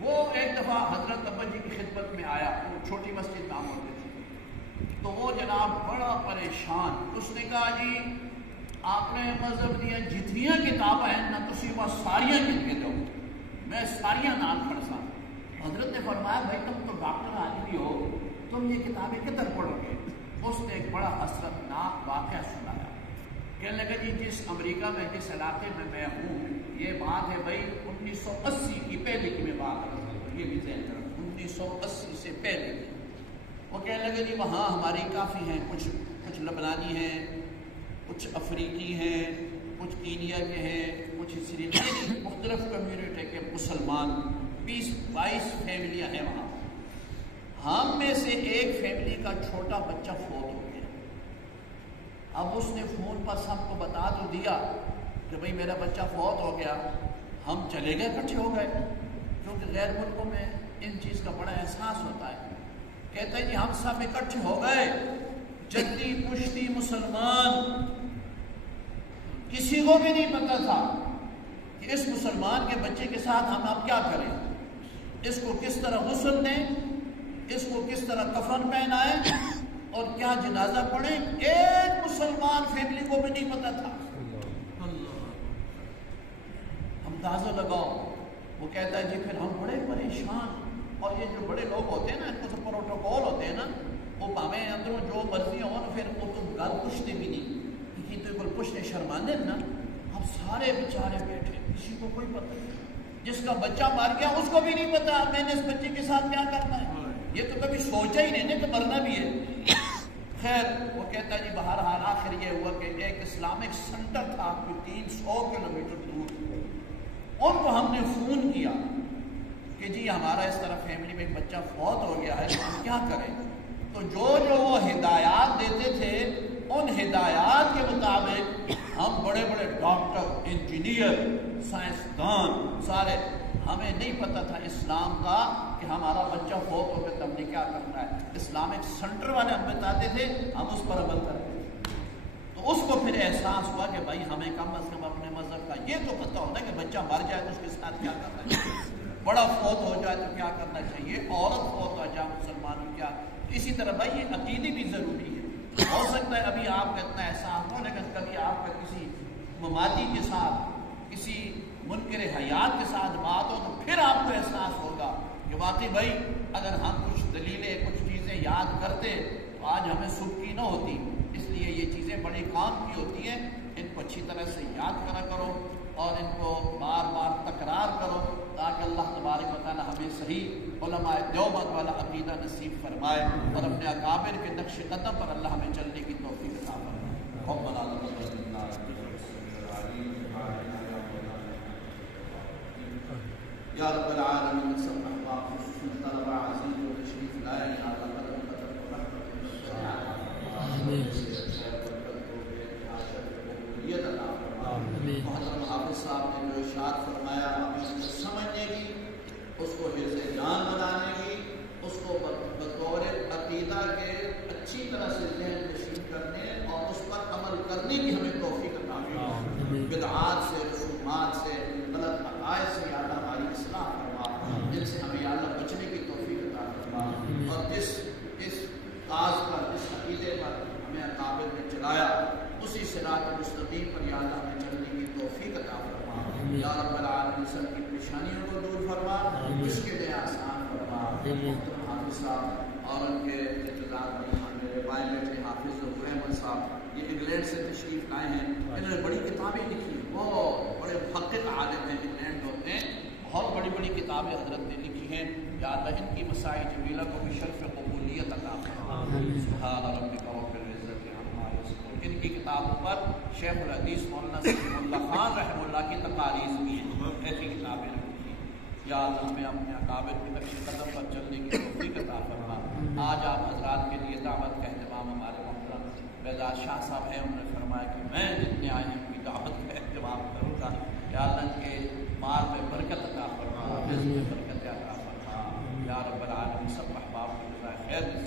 وہ ایک دفعہ حضرت ابا جی کی خدمت میں آیا، وہ چھوٹی مسجد کام ہوتے تھے، تو وہ جناب بڑا پریشان، اس نے کہا جی آپ نے مذہب دیا جتنیاں کتابیں ہیں نہ تسی وہ ساریاں گن کے دو، میں ساریاں نام پڑھ سا۔ حضرت نے فرمایا بھائی تم تو ڈاکٹر آدمی ہو، تم یہ کتابیں کدھر پڑھو گے؟ اس نے ایک بڑا حسرتناک واقعہ سنایا، کہنے لگا جی جس امریکہ میں جس علاقے میں میں ہوں، یہ بات ہے بھائی 1980 کی پہلے کی میں بات کر رہا ہوں، یہ بھی ذہن کرو 1980 سے پہلے کی۔ وہ کہنے لگا جی وہاں ہماری کافی ہیں، کچھ لبنانی ہیں، کچھ افریقی ہیں، کچھ کینیا کے ہیں، کچھ سری لنکا، مختلف کمیونٹی کے مسلمان 20-22 فیملیاں ہیں وہاں۔ ہم میں سے ایک فیملی کا چھوٹا بچہ فوت ہو گیا۔ اب اس نے فون پر سب کو بتا تو دیا کہ بھئی میرا بچہ فوت ہو گیا، ہم چلے گئے، اکٹھے ہو گئے، کیونکہ غیر ملکوں میں ان چیز کا بڑا احساس ہوتا ہے۔ کہتے ہیں جی ہم سب اکٹھے ہو گئے، جدی پشتی مسلمان، کسی کو بھی نہیں پتا تھا کہ اس مسلمان کے بچے کے ساتھ ہم اب کیا کریں، اس کو کس طرح غسل دیں، اس کو کس طرح کفن پہنائیں اور کیا جنازہ پڑھیں، ایک مسلمان فیملی کو بھی نہیں پتا تھا۔ اندازہ لگاؤ۔ وہ کہتا ہے جی پھر ہم بڑے پریشان، اور یہ جو بڑے لوگ ہوتے ہیں نا ان کو تو پروٹوکول ہوتے ہیں نا، وہ پاویں اندروں جو مرضی ہو نا پھر وہ تم گل پوچھتے بھی نہیں، کہ تو گل پوچھنے شرماندے نا۔ ہم سارے بیچارے بیٹھے، کسی کو کوئی پتہ نہیں، جس کا بچہ مر گیا اس کو بھی نہیں پتا میں نے اس بچے کے ساتھ کیا کرنا ہے، یہ تو کبھی سوچا ہی نہیں کہ مرنا بھی ہے۔ خیر وہ کہتا ہے جی بہرحال آخر یہ ہوا کہ ایک اسلامک سینٹر تھا کوئی 300 کلومیٹر دور، ان کو ہم نے فون کیا کہ جی ہمارا اس طرح فیملی میں ایک بچہ فوت ہو گیا ہے، ہم کیا کریں؟ تو جو وہ ہدایات دیتے تھے ان ہدایات کے مطابق ہم بڑے بڑے ڈاکٹر، انجینئر، سائنسدان سارے، ہمیں نہیں پتہ تھا اسلام کا کہ ہمارا بچہ فوت ہو گیا تو ہم نے کیا کرنا ہے۔ اسلامک سینٹر والے ہم بتاتے تھے، ہم اس پر عمل کرتے تھے۔ تو اس کو پھر احساس ہوا کہ بھائی ہمیں کم از کم اپنے مذہب کا یہ تو پتہ ہونا کہ بچہ مر جائے تو اس کے ساتھ کیا کرنا چاہیے، بڑا فوت ہو جائے تو کیا کرنا چاہیے، عورت فوت ہو جائے مسلمانوں کیا۔ اسی طرح بھائی یہ عقیدے بھی ضروری ہے۔ ہو سکتا ہے ابھی آپ کا اتنا احساس ہو، لیکن کبھی آپ کا کسی مماتی کے ساتھ، کسی منکر حیات کے ساتھ بات ہو تو پھر آپ کو احساس ہوگا کہ واقعی بھائی اگر ہم کچھ دلیلیں، کچھ چیزیں یاد کرتے تو آج ہمیں سکھی نہ ہوتی۔ اس لیے یہ چیزیں بڑی کام کی ہوتی ہیں، ان کو اچھی طرح سے یاد کرا کرو اور ان کو بار بار تکرار کرو تاکہ اللہ تبارک و تعالی ہمیں صحیح علماء دیوبند والا عقیدہ نصیب فرمائے اور اپنے اکابر کے نقش قدم پر اللہ ہمیں چلنے کی توفیق عطا فرمائے۔ یا رب العالمین سب احباب خصوصاً طلباء عزیز و تشریف لائے ہیں، اللہ قدم قدم کو رحمت حافظ صاحب نے جو ارشاد فرمایا ہمیں اس کو سمجھنے کی، اس کو حفظ جان بنانے کی، اس کو بطور عقیدہ کے اچھی طرح سے ذہن نشین کرنے اور اس پر عمل کرنے کی ہمیں توفیق عطا فرما۔ بدعات سے، رسومات سے، غلط عقائد سے یا اللہ ہماری اصلاح فرما، جن سے ہمیں یا اللہ بچنے کی توفیق عطا فرما، اور جس کاز پر، جس عقیدے پر ہمیں اکابر نے چلایا اسی صراط مستقیم پر یا اللہ ہمیں چلنے کی توفیق عطا فرما۔ یا رب العالمین سب کی پریشانیوں کو دور فرما، اس کے لیے آسان فرما۔ محترم حافظ صاحب اور ان کے انتظار میں میرے بھائی بیٹے حافظ ظفر احمد صاحب، یہ انگلینڈ سے تشریف لائے ہیں، انہوں نے بڑی کتابیں لکھی ہیں، بہت بڑے محقق عالم ہیں، انگلینڈ ہوتے ہیں، بہت بڑی بڑی کتابیں حضرت نے لکھی ہیں۔ یا اللہ ان کی مساعی جمیلہ کو بھی شرف قبولیت عطا فرما۔ سبحان ربک رب العزت عما یصفون۔ ان کی کتابوں پر شیخ الحدیث مولانا سلیم اللہ خان رحمہ اللہ کی تقاریض بھی ہیں، ایسی کتابیں لکھی ہیں۔ یا اللہ ہمیں اپنے اکابر کے نقش قدم پر چلنے کی توفیق عطا فرما۔ آج آپ حضرات کے لیے دعوت کا اہتمام ہمارے محترم بیدار شاہ صاحب ہیں، انہوں نے فرمایا کہ میں جتنے آئے ہیں ان کی دعوت کا اہتمام کروں گا۔ یا اللہ کے مال میں برکت عطا فرما، رزق میں برکت عطا فرما۔ یا رب العالمین سب احباب کو جزائے خیر